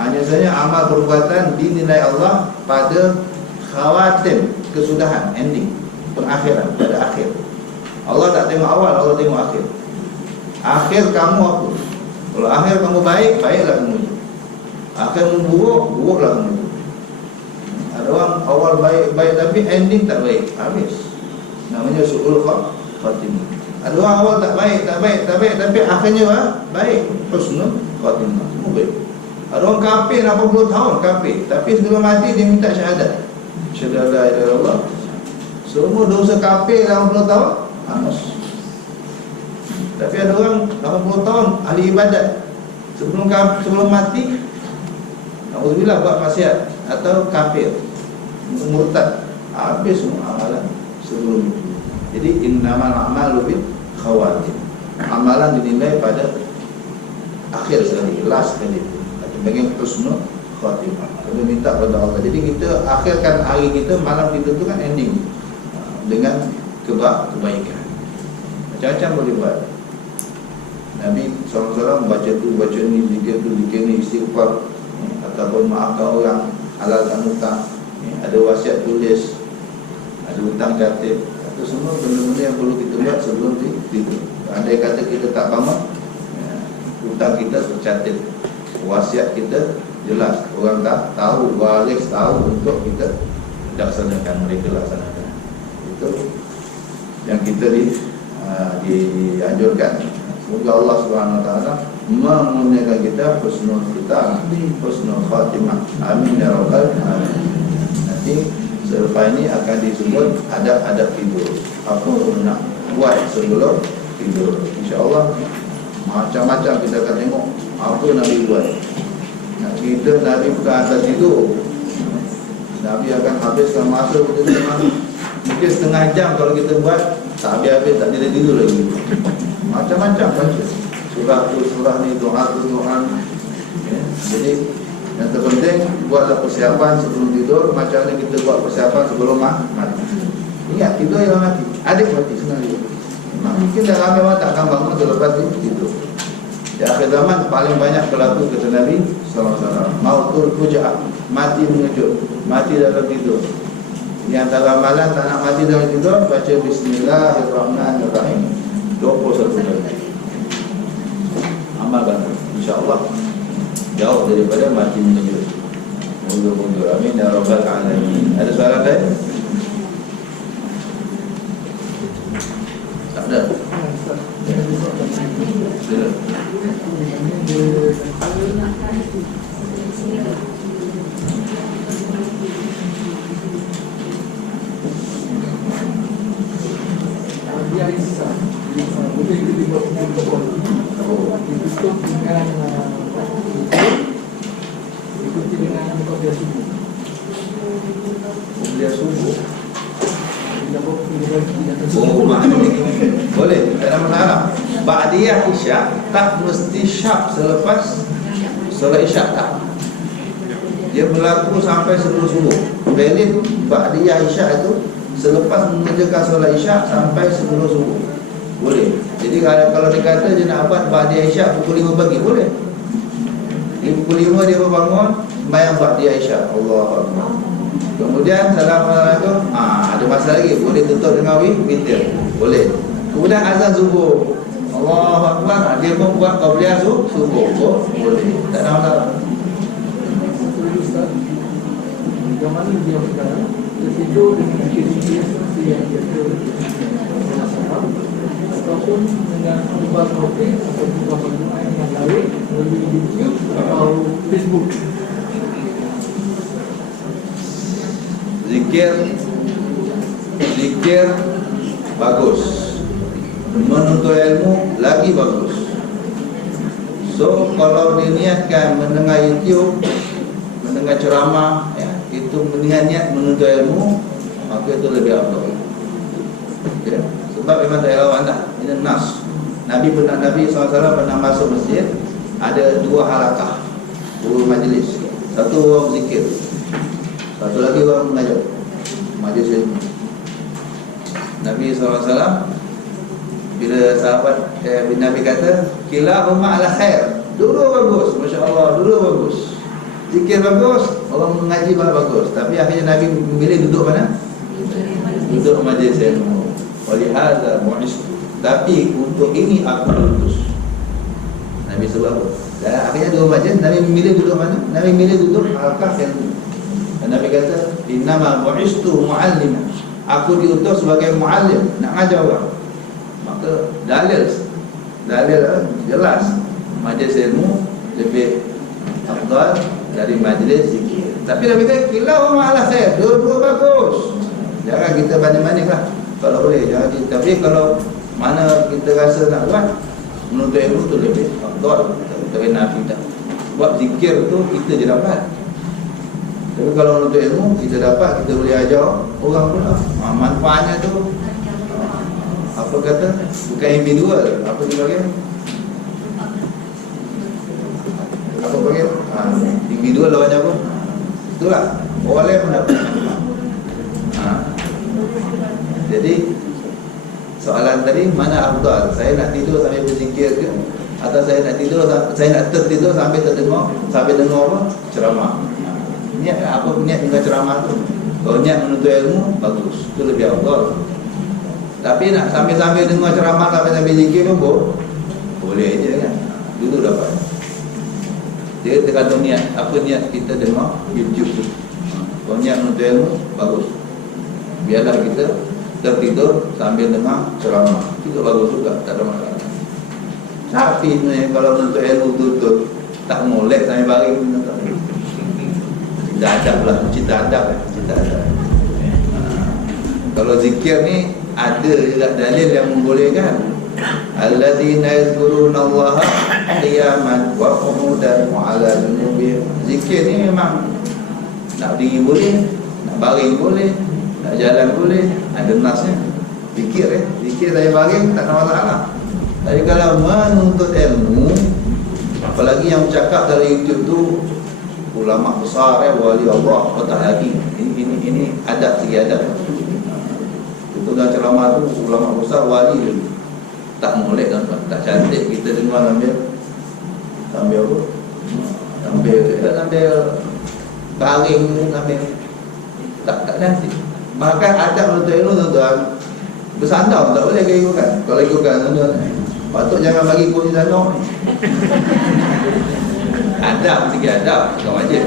Hanya saja amal perbuatan dinilai Allah pada khawatim, kesudahan, ending, perakhiran, pada akhir. Allah tak tengok awal, Allah tengok akhir. Akhir kamu apa? Kalau akhir kamu baik, baiklah kamu. Akhir kamu buruk, buruklah kamu. Ada orang awal baik tapi ending tak baik, habis. Namanya su'ul khatimah. Ada orang awal tak baik tapi akhirnya baik, husnul khatimah. Semua baik. Ada orang kafir 80 tahun kafir, tapi sebelum mati dia minta syahadat. Syahadat la ilaha illallah. Semua dosa kafir 80 tahun hangus. Tapi ada orang 80 tahun ahli ibadat, sebelum mati alhamdulillah buat maksiat atau kafir, murtad, habis semua amalan sebelum itu. Jadi innamal a'malu bil khawatim. Amalan dinilai pada akhir sekali, last sekali. Bagi husnul khatimah. Kita minta pada Allah. Jadi kita akhirkan hari kita, malam kita tu kan ending dengan kebaikan. Macam-macam boleh buat. Nabi SAW baca tu, baca ni, zikir tu, zikir ni, istighfar, ataupun maafkan orang, halalkan hutang, ada wasiat tulis, ada hutang katib. Itu semua benda-benda yang perlu kita buat sebelum tidur. Andai kata kita tak bangun, hutang kita tercatat, wasiat kita jelas, orang tak tahu, waris tahu untuk kita laksanakan, mereka laksanakan. Itu yang kita dianjurkan. Semoga Allah SWT memurniakan kita husnul khitam, husnul khatimah. Amin ya rabbal alamin. Nanti selepas ini akan disebut adab-adab tidur. Apa nak buat sebelum tidur? InsyaAllah macam-macam kita akan tengok apa Nabi buat. Nak cerita Nabi bukan atas tidur. Nabi akan habiskan masa kita memang mungkin setengah jam kalau kita buat, tak habis-habis, tak tidur lagi. Macam-macam baca. Surah tu, surah ni, doa tu, doa ni. Ya. Jadi yang terpenting buatlah persiapan sebelum tidur. Macam mana kita buat persiapan sebelum mati. Ingat, tidur ialah mati. Adik mati sebenarnya. Mungkin dah ramai orang tak akan bangun selepas tidur. Di akhir zaman paling banyak berlaku kata Nabi SAW, mautul fujaah, mati mengejut, mati dalam tidur. Di antara amalan tak nak mati dalam tidur, baca Bismillahirrahmanirrahim 21 kali. Amalkan, insya-Allah jauh daripada mati mengejut. Moga-moga, amin ya rabbal alamin. Ada soalan lain? Tak ada. Sila. Dia Isa, boleh kita buat kumpul. Ditutup dengan ikuti dengan Qobliyah subuh. Qobliyah subuh. Bila Oh, boleh, tak ada masalah. Ba'diyah isyak tak mesti syak selepas solat isyak, tak. Dia berlaku sampai sebelum subuh. Valid ba'diyah isyak itu selepas mengerjakan solat isyak sampai sebelum subuh. Boleh. Jadi kalau dia kata dia nak buat ba'diyah isyak pukul 5 pagi, boleh. Di pukul 5 dia bangun, sembahyang ba'diyah isyak. Allahu Akbar. Kemudian Assalamualaikum, ada masa lagi, boleh tutup dengan witir, boleh. Kemudian azan subuh, Allahu Akbar, dia pun buat qabliyah subuh, boleh, tak ada masalah. Yang mana dia sekarang tertidur dengan kiri seperti yang biasa ataupun dengan ubah topik atau ubah penggunaan yang lain melalui YouTube atau Facebook. Zikir bagus, menuntut ilmu lagi bagus. So kalau diniatkan mendengar YouTube, mendengar ceramah, ya, itu dengan niat menuntut ilmu, maka itu lebih afdal. Ya, sebab memang tak lawan dah. Ini nas. Nabi SAW pernah masuk masjid, ada 2 halakah, 2 majlis. Satu orang zikir, satu lagi orang mengajar majlis ilmu. Nabi SAW bila sahabat Nabi kata kilahuma ala khair, dulu bagus, Masya Allah, dulu bagus, zikir bagus, orang mengaji bagus. Tapi akhirnya Nabi memilih duduk mana? Duduk majlis ilmu. Walihada mu'istu, tapi untuk ini aku diutus. Nabi sebut apa? Dan akhirnya dua majlis, Nabi memilih duduk mana? Nabi memilih duduk halaqah ilmu. Dan Nabi kata innama bu'istu mu'alliman, aku diutus sebagai mu'allim, nak ajar orang. Maka dalil jelas majlis ilmu lebih afdal dari majlis zikir. Tapi Nabi kata kilahuma ala khair, dua-dua bagus. Jangan kita banding-banding lah. Kalau boleh jangan. Tapi kalau mana kita rasa nak buat, menuntut ilmu tu lebih afdal daripada Nabi tak. Buat zikir tu kita je dapat. Tapi kalau menuntut ilmu kita dapat, kita boleh ajar orang pula. Manfaatnya tu apa kata, bukan individual, apa dipanggil? Apa panggil? Individual lawannya apa? Itulah, boleh mendapat. Jadi soalan tadi, mana afdal? Saya nak tidur sambil berzikir ke? Atau saya nak tidur, saya nak tertidur sambil terdengar, sambil dengar apa? Ceramah. Niat apa niat dengan ceramah tu? Kalau niat menuntut ilmu, bagus, itu lebih afdal. Tapi nak sambil-sambil dengar ceramah, sambil-sambil zikir pun boleh je kan? Dulu dapat. Dia tergantung niat, apa niat kita dengar YouTube tu. Kalau niat menuntut ilmu, bagus. Biarlah kita tertidur sambil dengar ceramah, itu bagus juga, tak ada masalah. Tapi kalau menuntut ilmu tutup, tak molek sambil baring, tidak adab lah, cerita adab. Kalau zikir ni ada juga dalil yang membolehkan. Allazina yazkurunallaha qiyaman wa qu'udan wa 'ala junubihim. Zikir ni memang nak berdiri boleh, Nak baring boleh, nak jalan boleh, ada nasnya. Fikir fikir saya baring tak ada masalah. Tapi kalau menuntut ilmu, apalagi yang cakap dari YouTube tu ulama besar wali Allah, apatah lagi. Ini adab, segi adab. Itu dah ceramah tu ulama besar wali tak molek kan, tak cantik kita dengar ambil apa? Ambil baring, ambil tak cantik. Maka adab menuntut ilmu tuan bersandar tak boleh kaya ikutkan. Kalau ikutkan tuan patut jangan bagi kunci sandar ni. Adab, segi adab bukan wajib.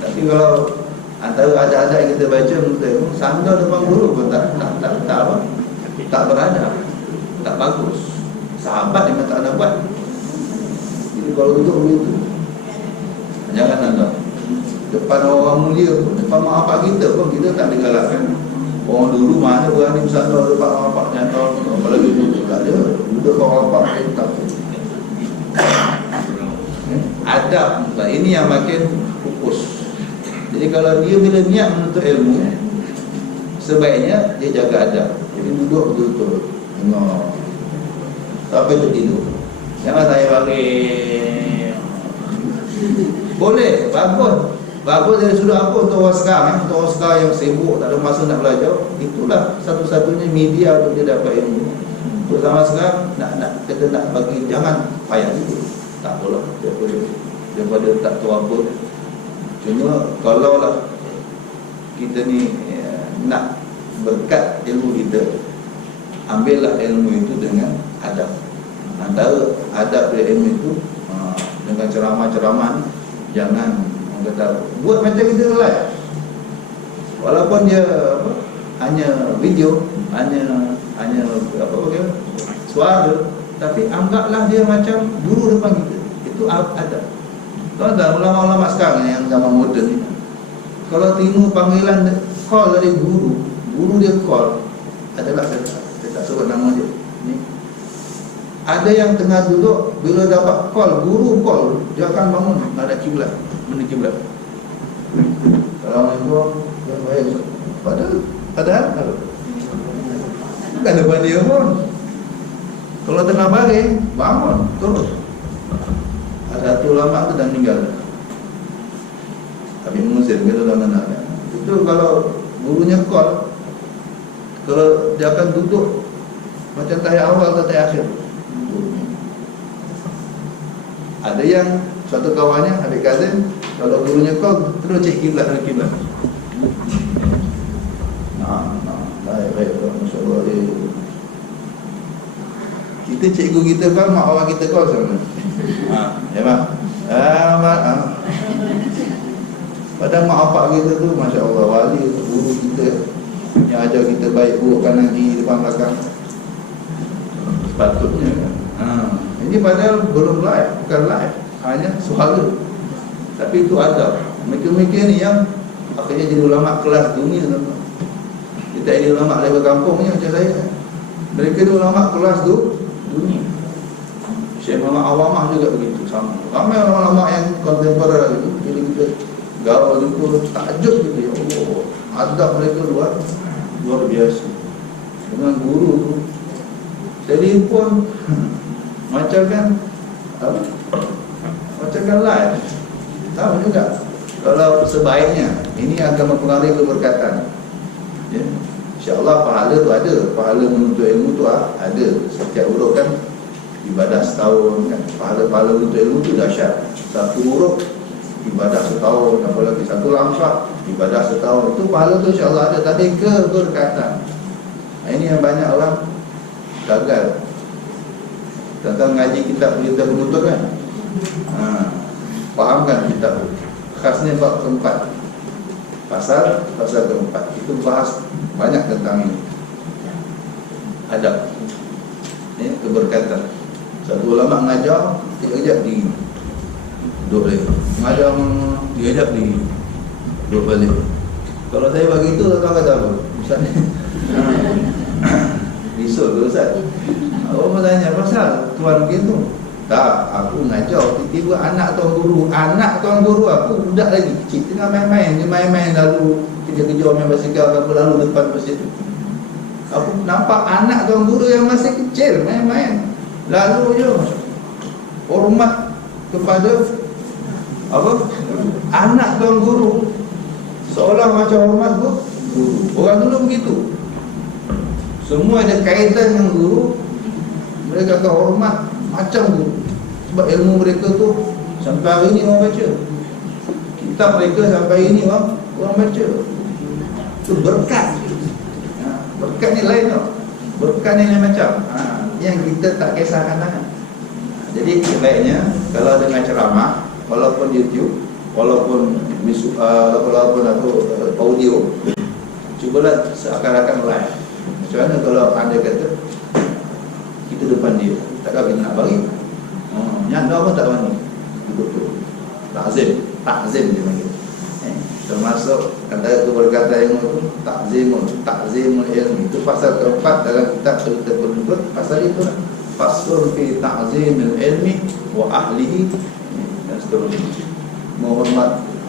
Tapi kalau antara adab-adab yang kita baca menuntut ilmu, sandar depan guru pun tak apa? Tak beradab, tak bagus. Sahabat memang tak ada buat. Jadi kalau duduk begitu, jangan sandar depan orang mulia pun, depan mak bapak kita pun kita tak digalakkan. Orang dulu mana berani bersandar depan mak bapak nyata, apalagi duduk tak ada. Duduk orang bapak tak. Adab ini yang makin pupus. Jadi kalau dia bila niat menuntut ilmu, sebaiknya dia jaga adab. Jadi duduk betul-betul. Tengok sampai tu tidur. Jangan saya bagi. Boleh, bagus. Bagus dari sudut apa untuk orang sekarang, untuk orang sekarang yang sibuk, tak ada masa nak belajar. Itulah satu-satunya media untuk dia dapat ilmu. Untuk zaman sekarang, kita nak bagi, jangan payah itu. Tak apalah, daripada tak tahu apa. Cuma kalau lah kita ni nak berkat ilmu kita, ambillah ilmu itu dengan adab. Antara adab dari ilmu itu dengan ceramah-ceramah, jangan orang kata buat macam kita live. Walaupun dia hanya video, hanya apa bagaimana suara, tapi anggaplah dia macam guru depan kita. Itu adab. Tuan-tuan, ulama-ulama sekarang yang zaman moden ni, kalau terima panggilan call dari guru dia call adalah saya tak sebut nama dia ni. Ada yang tengah duduk, bila dapat call, guru call, dia akan bangun ada kiblat, menuju kiblat. Assalamualaikum, baik. Padahal bukan depan dia pun. Kalau tengah baring, bangun terus. Ada satu ulama tu dah meninggal, Habib Muslim kata dalam anaknya. Itu kalau gurunya call, kalau dia akan duduk macam tahiyat awal atau tahiyat akhir. Ada yang satu kawannya, Habib Kazim, kalau gurunya call terus cek kiblat dari kiblat. Baik, masya-Allah. Kita cikgu kita call, mak orang kita call sama. Ya mak. Padahal mak bapak kita tu masya-Allah wali, guru kita yang ajar kita baik buruk kanan kiri depan belakang. Sepatutnya kan. Ini padahal belum live, bukan live, hanya suara. Tapi itu adab. Mereka-mereka ni yang akhirnya jadi ulama kelas dunia. Kita ini ulama level kampung ni macam saya. Mereka ni ulama kelas dunia. Syekh Muhammad Awamah juga begitu sama. Ramai ulama-ulama yang kontemporer itu, bila kita gaul itu takjub gitu, ya Allah, adab mereka luar biasa. Dengan guru tu telefon macam kan live. Tahu juga kalau sebaiknya ini akan mempengaruhi keberkatan. Ya. InsyaAllah pahala tu ada, pahala menuntut ilmu tu ada. Setiap huruf kan ibadah setahun kan. Pahala-pahala menuntut ilmu tu dahsyat. Satu huruf ibadah setahun, apalagi satu lamsah ibadah setahun. Itu pahala tu insyaAllah ada, tapi keberkatan. Ini yang banyak orang gagal. Tentang ngaji kitab Perintah Penuntut kan, fahamkan kitab khasnya bab keempat, pasal keempat itu bahas banyak tentang ini adab, keberkatan. Satu ulama mengajar, dia ajak diri duduk balik, mengajar dia ajak diri duduk balik. Kalau saya bagi itu, tahu kata apa misalnya risau ke Ustaz? Orang bertanya, pasal tuan begitu Tak, aku ngajar, tiba-tiba anak tuan guru aku budak lagi kecil, tengah main-main, dia main-main lalu kejar-kejar main basikal apa lalu depan masjid tu. Aku nampak anak tuan guru yang masih kecil main-main, lalu je hormat kepada apa? Anak tuan guru, seolah macam hormat guru. Orang dulu begitu, semua ada kaitan dengan guru, mereka akan hormat macam guru. Sebab ilmu mereka tu sampai hari ni orang baca, kitab mereka sampai hari ni orang baca. Itu berkat. Berkat ni lain tau. Berkat ni macam yang kita tak kisahkan sangat. Jadi sebaiknya kalau dengan ceramah, walaupun YouTube, walaupun audio, cubalah seakan-akan live. Macam mana kalau anda kata kita depan dia, takkan kita nak bagi yang dah pun tak bagi, betul-betul takzim dia panggil. Termasuk antara keberkatan ilmu tu takzimul ilmi. Itu pasal keempat dalam kitab cerita penduduk, pasal itu lah, faslun fi ta'zimil ilmi wa ahlihi dan seterusnya.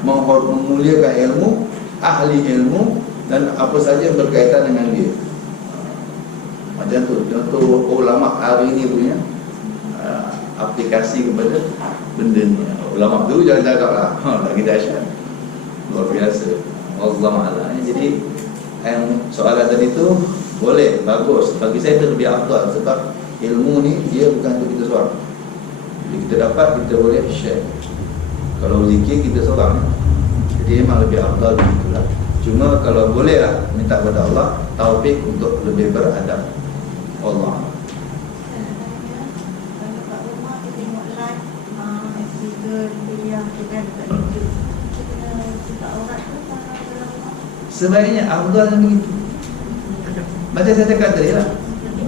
Memuliakan ilmu, ahli ilmu dan apa saja yang berkaitan dengan dia. Macam tu contoh ulama hari ini punya aplikasi kepada benda ni. Ulama tu jangan cakap lah, lagi dahsyat, luar biasa. Wallahualam. Jadi soalan tadi tu boleh, bagus. Bagi saya itu lebih afdal, sebab ilmu ni dia bukan untuk kita seorang. Bila kita dapat, kita boleh share. Kalau zikir kita seorang, jadi memang lebih afdal begitulah. Cuma kalau boleh lah, minta kepada Allah taufik untuk lebih beradab. Allah. Sebaiknya afdal begitu. Macam saya cakap tadi lah,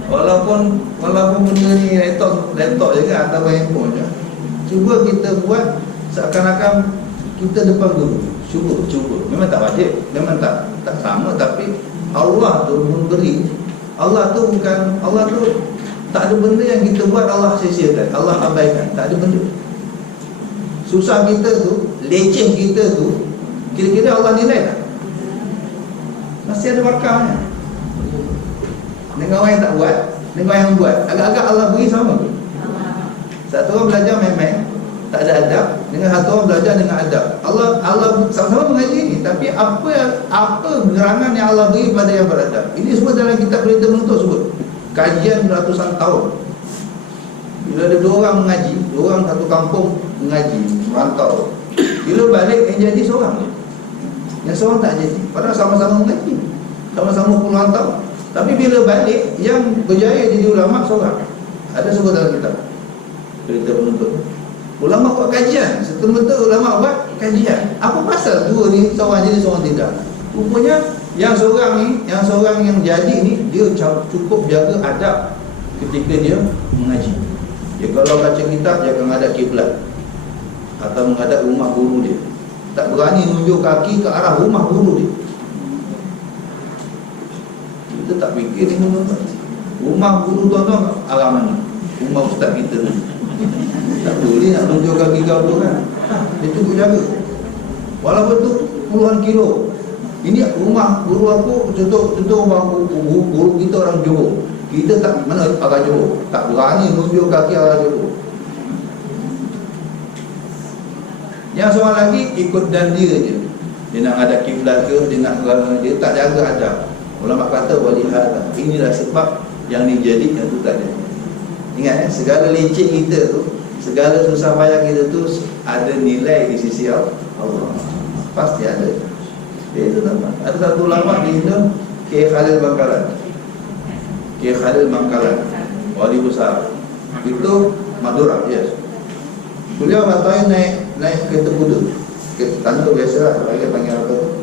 walaupun benda ni laptop je kan, atau handphone je, cuba kita buat seakan-akan kita depan guru. Cuba. Memang tak wajib, memang tak sama, tapi Allah tu memberi. Allah tu tak ada benda yang kita buat Allah sia-siakan, Allah abaikan. Tak ada benda. Susah kita tu, leceh kita tu, kira-kira Allah nilai tak? Masih ada barakahnya. Dengan orang yang tak buat, dengan orang yang buat, agak-agak Allah beri sama. Satu orang belajar main-main, tak ada adab, dengan satu orang belajar dengan adab. Allah sama-sama mengaji ni, tapi apa gerangan yang Allah beri pada yang beradab. Ini semua dalam kitab Berita Menuntut sebut. Kajian ratusan tahun. Bila ada dua orang mengaji, dua orang satu kampung mengaji, merantau. Bila balik yang jadi seorang je, yang seorang tak jadi. Padahal sama-sama mengaji, sama-sama puluhan tahun. Tapi bila balik, yang berjaya jadi ulama seorang. Ada sebut dalam kitab Berita Menuntut. Ulama buat kajian, betul-betul ulama buat kajian. Apa pasal dua ni seorang jadi seorang tidak? Rupanya yang seorang yang jadi ni, dia cukup jaga adab ketika dia mengaji. Dia kalau baca kitab, dia akan menghadap kiblat atau menghadap rumah guru dia. Tak berani nunjuk kaki ke arah rumah guru dia. Kita tak fikir ni rumah guru tuan-tuan arah mana? Rumah ustaz kita ni. Tak boleh nak nunjuk kaki kau kan. Dia cukup jaga. Walaupun tu puluhan kilo. Ini rumah guru aku, contoh rumah guru kita orang Johor. Kita tak mana arah Johor, tak berani nunjuk kaki arah Johor. Yang seorang lagi ikut dan dia je. Dia nak ada kiblat ke, dia tak jaga adab. Ulama kata walihada. Inilah sebab yang ni jadi, yang tu tak jadi. Ingat segala leceh kita tu, segala susah payah kita tu ada nilai di sisi Allah. Pasti ada. Itu teman. Ada satu ulama di Indo, Kiai Khalil Bangkalan, wali besar. Itu Madura, yes. Beliau katanya naik kereta kuda, kereta tandu biasa lah, panggil apa tu?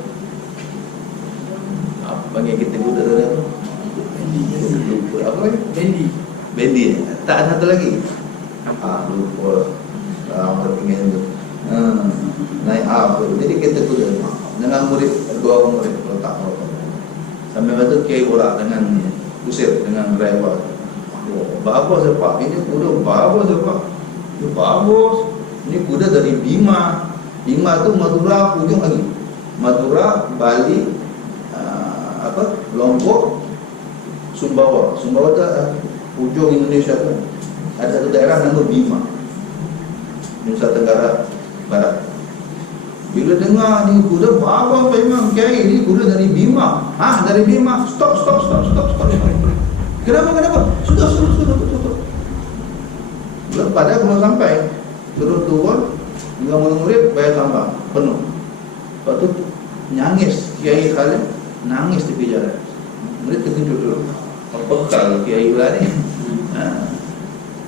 Panggil kereta kuda tu apa ni? Bendi. Tak ada satu lagi. Lupa. Terpinggir tu. Naik apa? Jadi kereta kuda dengan murid, dua orang murid letak motor. Sampai lepas tu Kiai borak dengan usir dengan driver. Berapa sepak? Ini kuda berapa sepak? bagus. Ini kuda dari Bima. Bima tu Madura ujung lagi. Madura, Bali, Lombok, Sumbawa. Sumbawa tu ujung Indonesia tu. Ada satu daerah nama Bima, Nusa Tenggara Barat. Bila dengar ni kuda bagus memang Kiai, ni kuda dari Bima. Dari Bima. Stop. Kenapa? Sudah. Padahal belum sampai. Turun dengan murid bayar tambah penuh. Lepas tu nangis Kiai Khalid, nangis tepi jalan. Murid terkejut dulu. Apa kalau Kiai pula ni?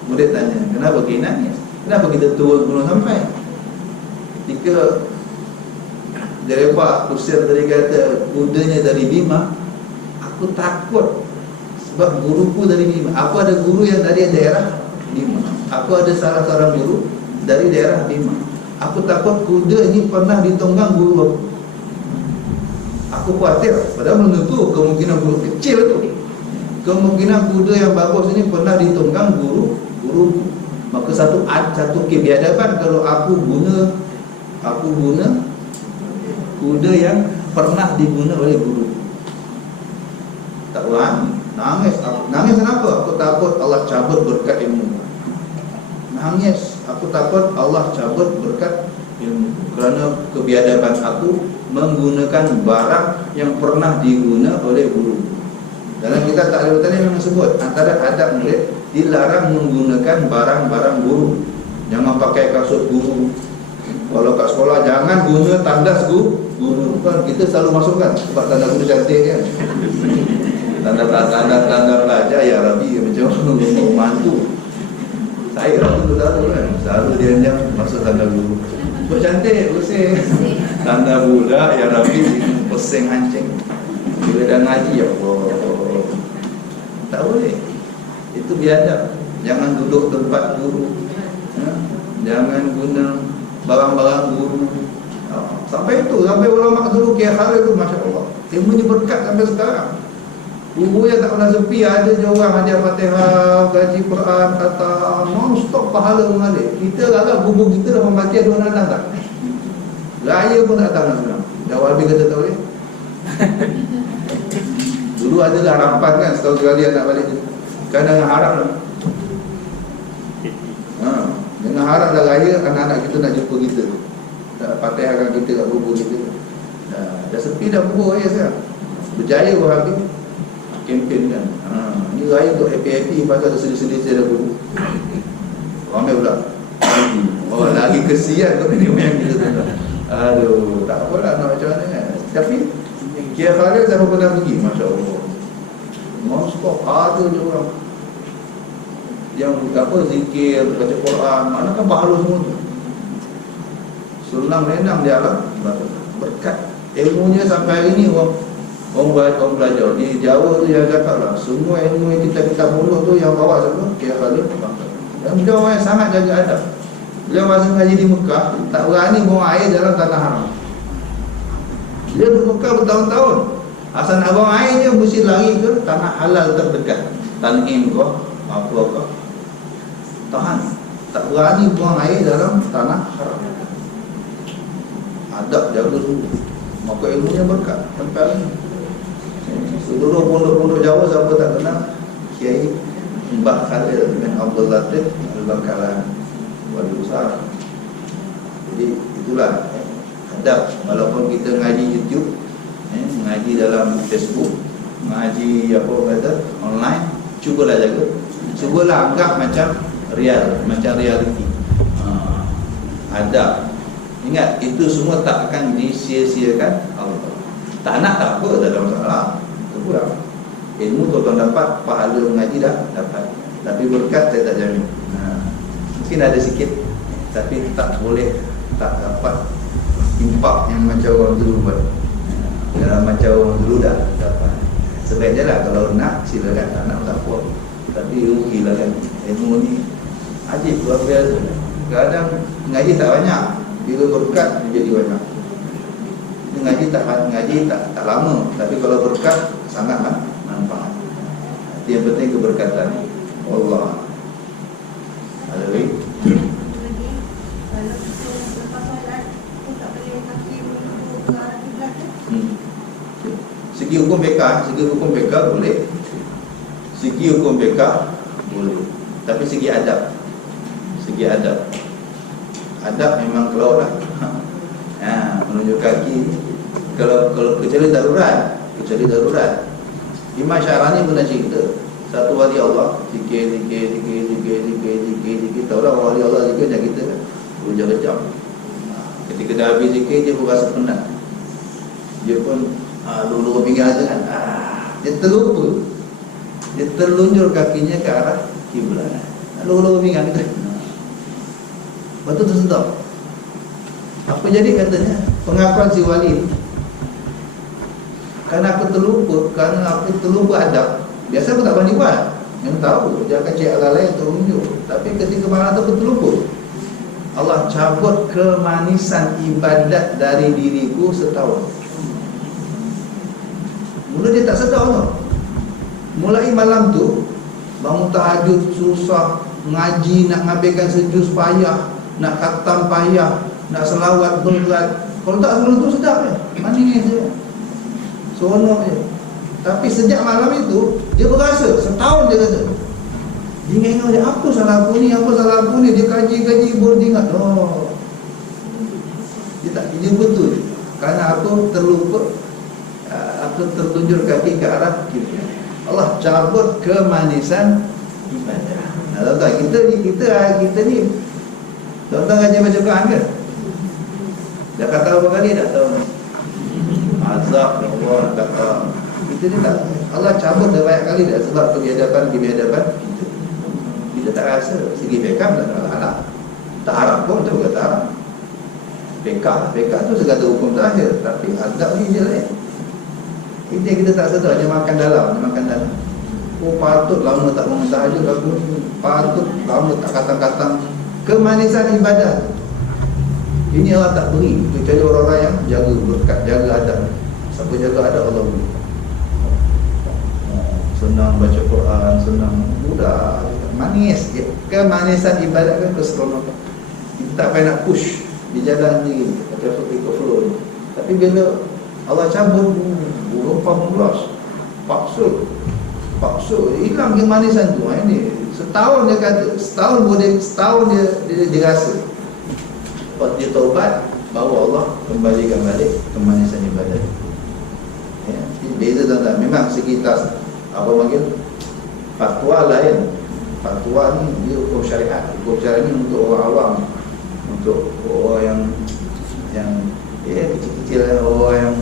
Murid tanya, kenapa Kiai nangis? Kenapa kita turun belum sampai? Ketika Derepak usir tadi kata kudanya dari Bima, aku takut sebab guruku dari Bima. Aku ada guru yang dari daerah Bima. Aku ada salah seorang guru dari daerah Bima. Aku takut kuda ini pernah ditunggang guru aku. Aku khawatir, padahal belum tentu kemungkinan guru kecil tu. Kemungkinan kuda yang bagus ini pernah ditunggang guru. Maka satu kebiadaban kalau aku guna kuda yang pernah diguna oleh guru. Tak berani. Nangis kenapa? Aku takut Allah cabut berkat ilmu. Nangis, aku takut Allah cabut berkat ilmu kerana kebiadaban aku menggunakan barang yang pernah diguna oleh guru. Dalam kitab Ta'lim tadi memang sebut antara adab murid dilarang menggunakan barang-barang guru. Jangan pakai kasut guru. Kalau kat sekolah jangan guna tandas guru. Kan kita selalu masukkan sebab tanda guru cantik kan. Tanda pelajar ya Rabbi macam mantu. Saya tu tahu kan, selalu dia yang masuk tanda guru. Sebab cantik, pusing. Tanda budak ya Rabbi pusing hancing. Bila dah ngaji ya Allah, tak boleh. Itu biadab. Jangan duduk tempat guru, jangan guna barang-barang guru. Sampai ulama dulu Kiai Khalid tu Masya Allah, ilmunya berkat sampai sekarang. Guru yang tak pernah sepi, ada je orang hadiah Fatihah, gaji Quran, kata non-stop pahala mengalir. Kita agak guru kita dah membaca dua nadang tak? Raya pun tak tahu nak senang. Jawab habis kata tak boleh. Dulu adalah harapan kan, setahun sekali anak balik tu. Kan dengan harap lah. Dengan harap dah raya, anak-anak kita nak jumpa kita. Tak Fatihahkan kita kat guru kita. Dah sepi dah guru raya sekarang. Berjaya pun habis. Kempen kan. Ni raya untuk happy-happy pasal ada sedih-sedih saya dah guru. Ramai pula. Lagi kesian tu ni yang kita tu. Aduh, tak apalah nak macam mana kan. Tapi Kiai Khalid saya pernah pergi, Masya Allah. Non-stop ada je orang yang zikir, baca Quran, mana kan pahala semua tu. Senang renang di alam berkat ilmunya sampai hari ni orang belajar di Jawa tu yang cakap lah, semua ilmu yang kita mulut tu yang bawa siapa? Kiai Khalid. Dan beliau orang yang sangat jaga adab. Beliau masa ngaji di Mekah tak berani buang air dalam tanah haram. Dia di Mekah bertahun-tahun, asal nak buang air dia mesti lari ke tanah halal terdekat, Tanim ke apa ke, tahan. Tak berani buang air dalam tanah haram. Adab jaga dulu. Maka ilmunya berkat sampai hari ni. Seluruh pondok-pondok Jawa siapa tak kenal Kiai Mbah Khalil bin Abdul Latif Al-Bakalan, wali besar. Jadi itulah adab. Walaupun kita ngaji YouTube, ngaji dalam Facebook, ngaji apa kata online, cubalah jaga. Cubalah anggap macam reality. Adab. Ingat, itu semua tak akan disia-siakan Allah. Tak nak tak apa, tak ada masalah. Itu pulang. Ilmu tuan dapat, pahala mengaji dah dapat. Tapi berkat saya tak jamin. Mungkin ada sikit, tapi tak boleh, tak dapat impak yang macam orang dulu buat. Dalam macam orang dulu dah dapat. Sebaiknya lah kalau nak, silakan. Tak nak tak apa. Tapi rugilah kan. Ilmu ni ajib, luar biasa. Kadang mengaji tak banyak, bila berkat menjadi banyak. Ngaji tak lama, tapi kalau berkat sangat manfaat. Yang penting keberkatan Allah. Ada lagi? hukum fiqh, segi hukum fiqh boleh. Segi hukum fiqh boleh. Tapi segi adab. Segi adab. Adab memang keluar lah. Menunjuk kaki kalau kecuali darurat. Imam Syarani pernah cerita, satu wali Allah zikir. Tahu lah wali Allah zikir macam kita kan, berjam-jam. Ketika dah habis zikir, dia pun rasa penat. Dia pun lulu pinggang je kan. Dia terlupa. Dia terlunjuk kakinya ke arah kiblat. Lulu pinggang kita. Lepas tu tersedar. Apa jadi katanya? Pengakuan si wali, Karena aku terlupa adab. Biasa aku tak berani buat. Yang tahu, dia akan cek orang lain terunjuk. Tapi ketika malam tu aku terlupa. Allah cabut kemanisan ibadat dari diriku setahun. Mula dia tak sedar tau. Mulai malam tu bangun tahajud susah, ngaji nak ngabaikan sejus payah, nak khatam payah, nak selawat berat. Kalau tak sebelum tu sedap je, manis je, seronok je. Tapi sejak malam itu dia berasa, setahun dia kata, dia ingat dia, apa salah aku ni, dia kaji baru dia ingat, dia betul. Kerana aku terlupa, aku tertunjuk kaki ke arah kiblat. Allah cabut kemanisan ibadah. Tuan-tuan, kita ni, tuan-tuan ngaji baca Quran ke? Dah kata berapa kali dah tahu? Azab ya Allah, kata kita ni tak, Allah cabut dah banyak kali dah sebab kebiadaban kita. Kita tak rasa segi fiqh tak halal. Tak haram pun tu kata haram. Fiqh tu segala hukum terakhir, tapi adab ni je lain. Ini kita tak sedar, dia makan dalam. Oh patut lama tak bangun tahajud aku ni, patut lama tak katang-katang. Kemanisan ibadah ini Allah tak beri kecuali orang-orang yang jaga berkat, jaga adab. Siapa jaga adab Allah beri. Senang baca Quran, senang, mudah, manis. Kemanisan ibadat kan keseronokan. Kita tak payah nak push di jalan ni, ikut flow. Tapi bila Allah cabut, rumpah meluas, paksa, hilang kemanisan tu. Ini setahun dia kata, setahun dia rasa. Lepas dia taubat, baru Allah kembalikan balik kemanisan ibadat. Ya, beza tuan-tuan. Memang sekitar apa panggil fatwa lain. Fatwa ni dia hukum syariat. Hukum syariat ni untuk orang awam, untuk orang yang kecil-kecil, orang yang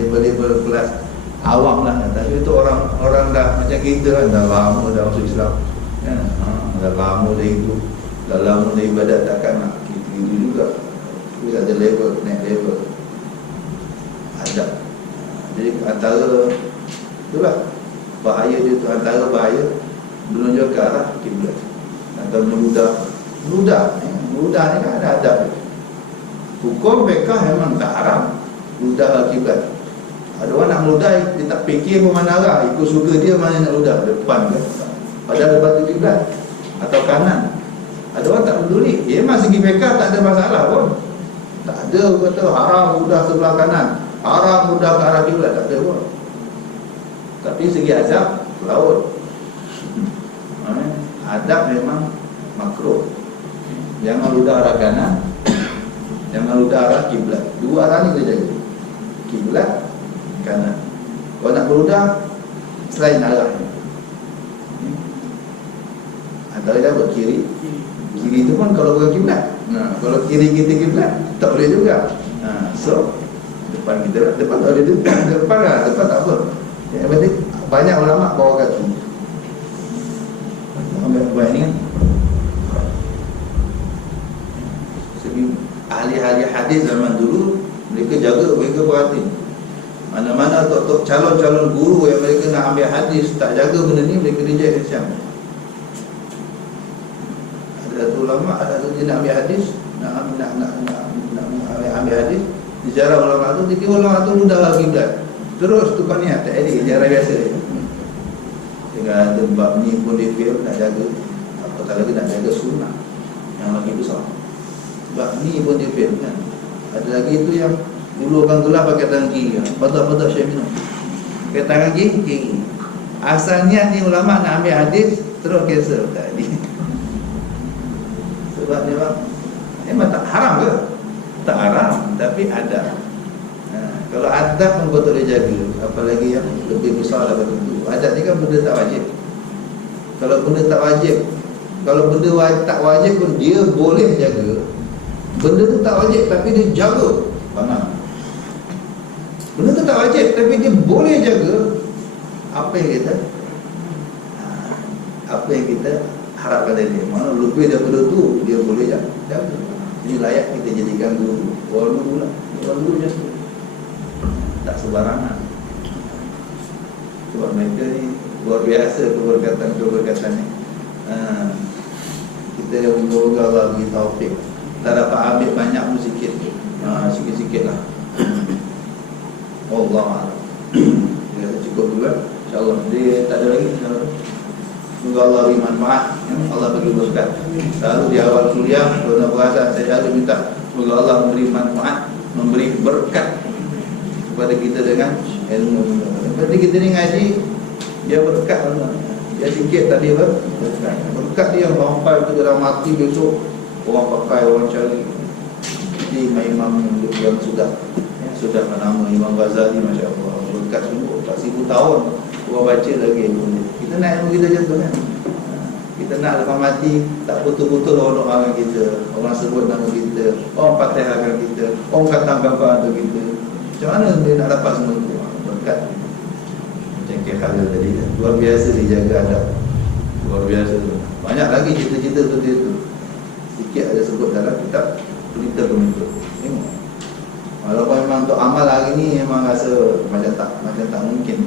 level kelas awam lah. Tapi itu orang dah macam kita kan, dah lama dah masuk Islam ya, dah lama dah hidup, dah lama dah ibadat, takkan nak gitu juga. Tapi ada level, naik level adab. Jadi antara itulah bahaya dia tu, antara bahaya menunjuk ke arah kiblat atau meludah ni kan ada adab. Hukum fiqh memang tak haram ludah kiblat. Ada orang nak meludah, dia tak fikir pun mana arah, ikut suka dia mana nak ludah, depan ke, padahal depan tu kiblat atau kanan. Ada orang tak peduli, memang segi fiqh tak ada masalah pun. Tak ada kata haram ludah sebelah kanan, haram ludah ke arah kiblat, tak ada pun. Tapi segi azab laut. Adab memang makruh. Jangan ludah arah kanan, jangan ludah arah kiblat. Dua arah ni kita jaga. Kiblat kanan. Kalau nak berludah selain arah ni, antara dia buat kiri tu pun kalau bukan kiblat. Kalau kiri kita kiblat tak boleh juga. So depan kita, depan tak boleh depan tak apa. Yang penting banyak ulama bawa kaki. Ambil ni kan. Segi ahli-ahli hadis zaman dulu, mereka jaga, mereka perhati. Mana-mana tok-tok calon-calon guru yang mereka nak ambil hadis tak jaga benda ni, mereka reject macam. Ada satu ulama, ada satu dia nak ambil hadis, nak ambil hadis, dijarah ulama tu, dia ulama tu ludah kiblat. Terus tukar niat, tak ada jarah biasa. Tinggal ada bab ni pun dia fail, nak jaga. Apatah lagi nak jaga sunnah yang lagi besar. Bab ni pun dia fail kan. Ada lagi itu yang dulu orang gelah pakai tangan kiri, patah-patah saya minum. Ke tangan kiri. Asalnya ni ulama nak ambil hadis terus cancel tak ni. Sebab dia memang tak haram ke? Tak haram, tapi ada. Kalau adab pun betul dia jaga, apalagi yang lebih besar daripada itu. Adab ni kan benda tak wajib. Kalau benda tak wajib, kalau benda tak wajib pun dia boleh jaga. Benda tu tak wajib tapi dia jaga. Faham? Benda tu tak wajib tapi dia boleh jaga. Apa yang kita harapkan dari dia. Mana lebih daripada tu dia boleh jaga. Ini layak kita jadikan guru. Guru lah. Guru je. Tak sembarangan. Sebab mereka ni luar biasa keberkatan ni. Kita moga Allah bagi taufik. Tak dapat ambil banyak pun sikit. Sikit-sikit lah. Allah Allah. Dia cukup dulu. InsyaAllah. Dia tak ada lagi. Semoga Allah beri manfaat. Allah bagi berkat. Selalu di awal kuliah, kalau berasa saya selalu minta semoga Allah memberi manfaat, memberi berkat kepada kita dengan ilmu. Seperti kita ni ngaji, dia berkat Allah. Dia sikit tadi berkat. Berkat dia sampai tu dalam mati besok orang pakai, orang cari. Jadi imam yang sudah menama Imam Ghazali, Masya Allah, berkat sungguh 4,000 tahun orang baca lagi. Kita nak ilmu kita macam tu kan. Kita nak lepas mati tak betul-betul orang doakan kita, orang sebut nama kita, orang fatihahkan kita, orang katakan apa untuk kita. Macam mana dia nak dapat semua itu? Berkat. Macam Khalil tadi, luar biasa dijaga adab. Luar biasa tu. Banyak lagi cerita-cerita seperti itu. Sikit ada sebut dalam kitab Pelita Penuntut. Tengok. Walaupun memang untuk amal hari ni memang rasa macam tak mungkin,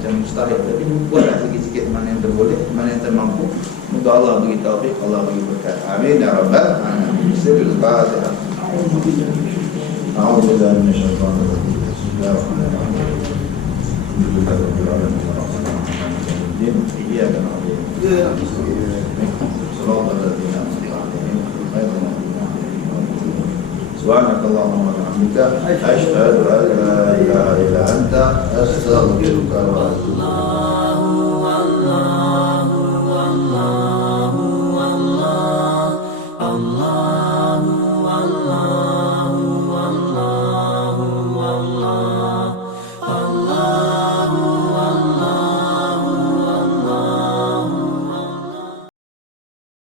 macam mustahil, tapi buatlah sikit-sikit mana yang terboleh, mana yang termampu. Semoga Allah bagi taufik, Allah bagi berkat. Amin ya rabbal alamin. Bismillahirrahmanirrahim. A'udzubillahi minasyaitonir rajim. Bismillahirrahmanirrahim. Alhamdulillahirabbil alamin. Arrahmanirrahim. Iyyaka na'budu wa iyyaka nasta'in. Shiratal ladzina an'amta 'alaihim ghairil maghdubi 'alaihim waladdallin. Subhanakallahumma wa bihamdika asyhadu an la ilaha illa anta astaghfiruka wa atubu ilaik.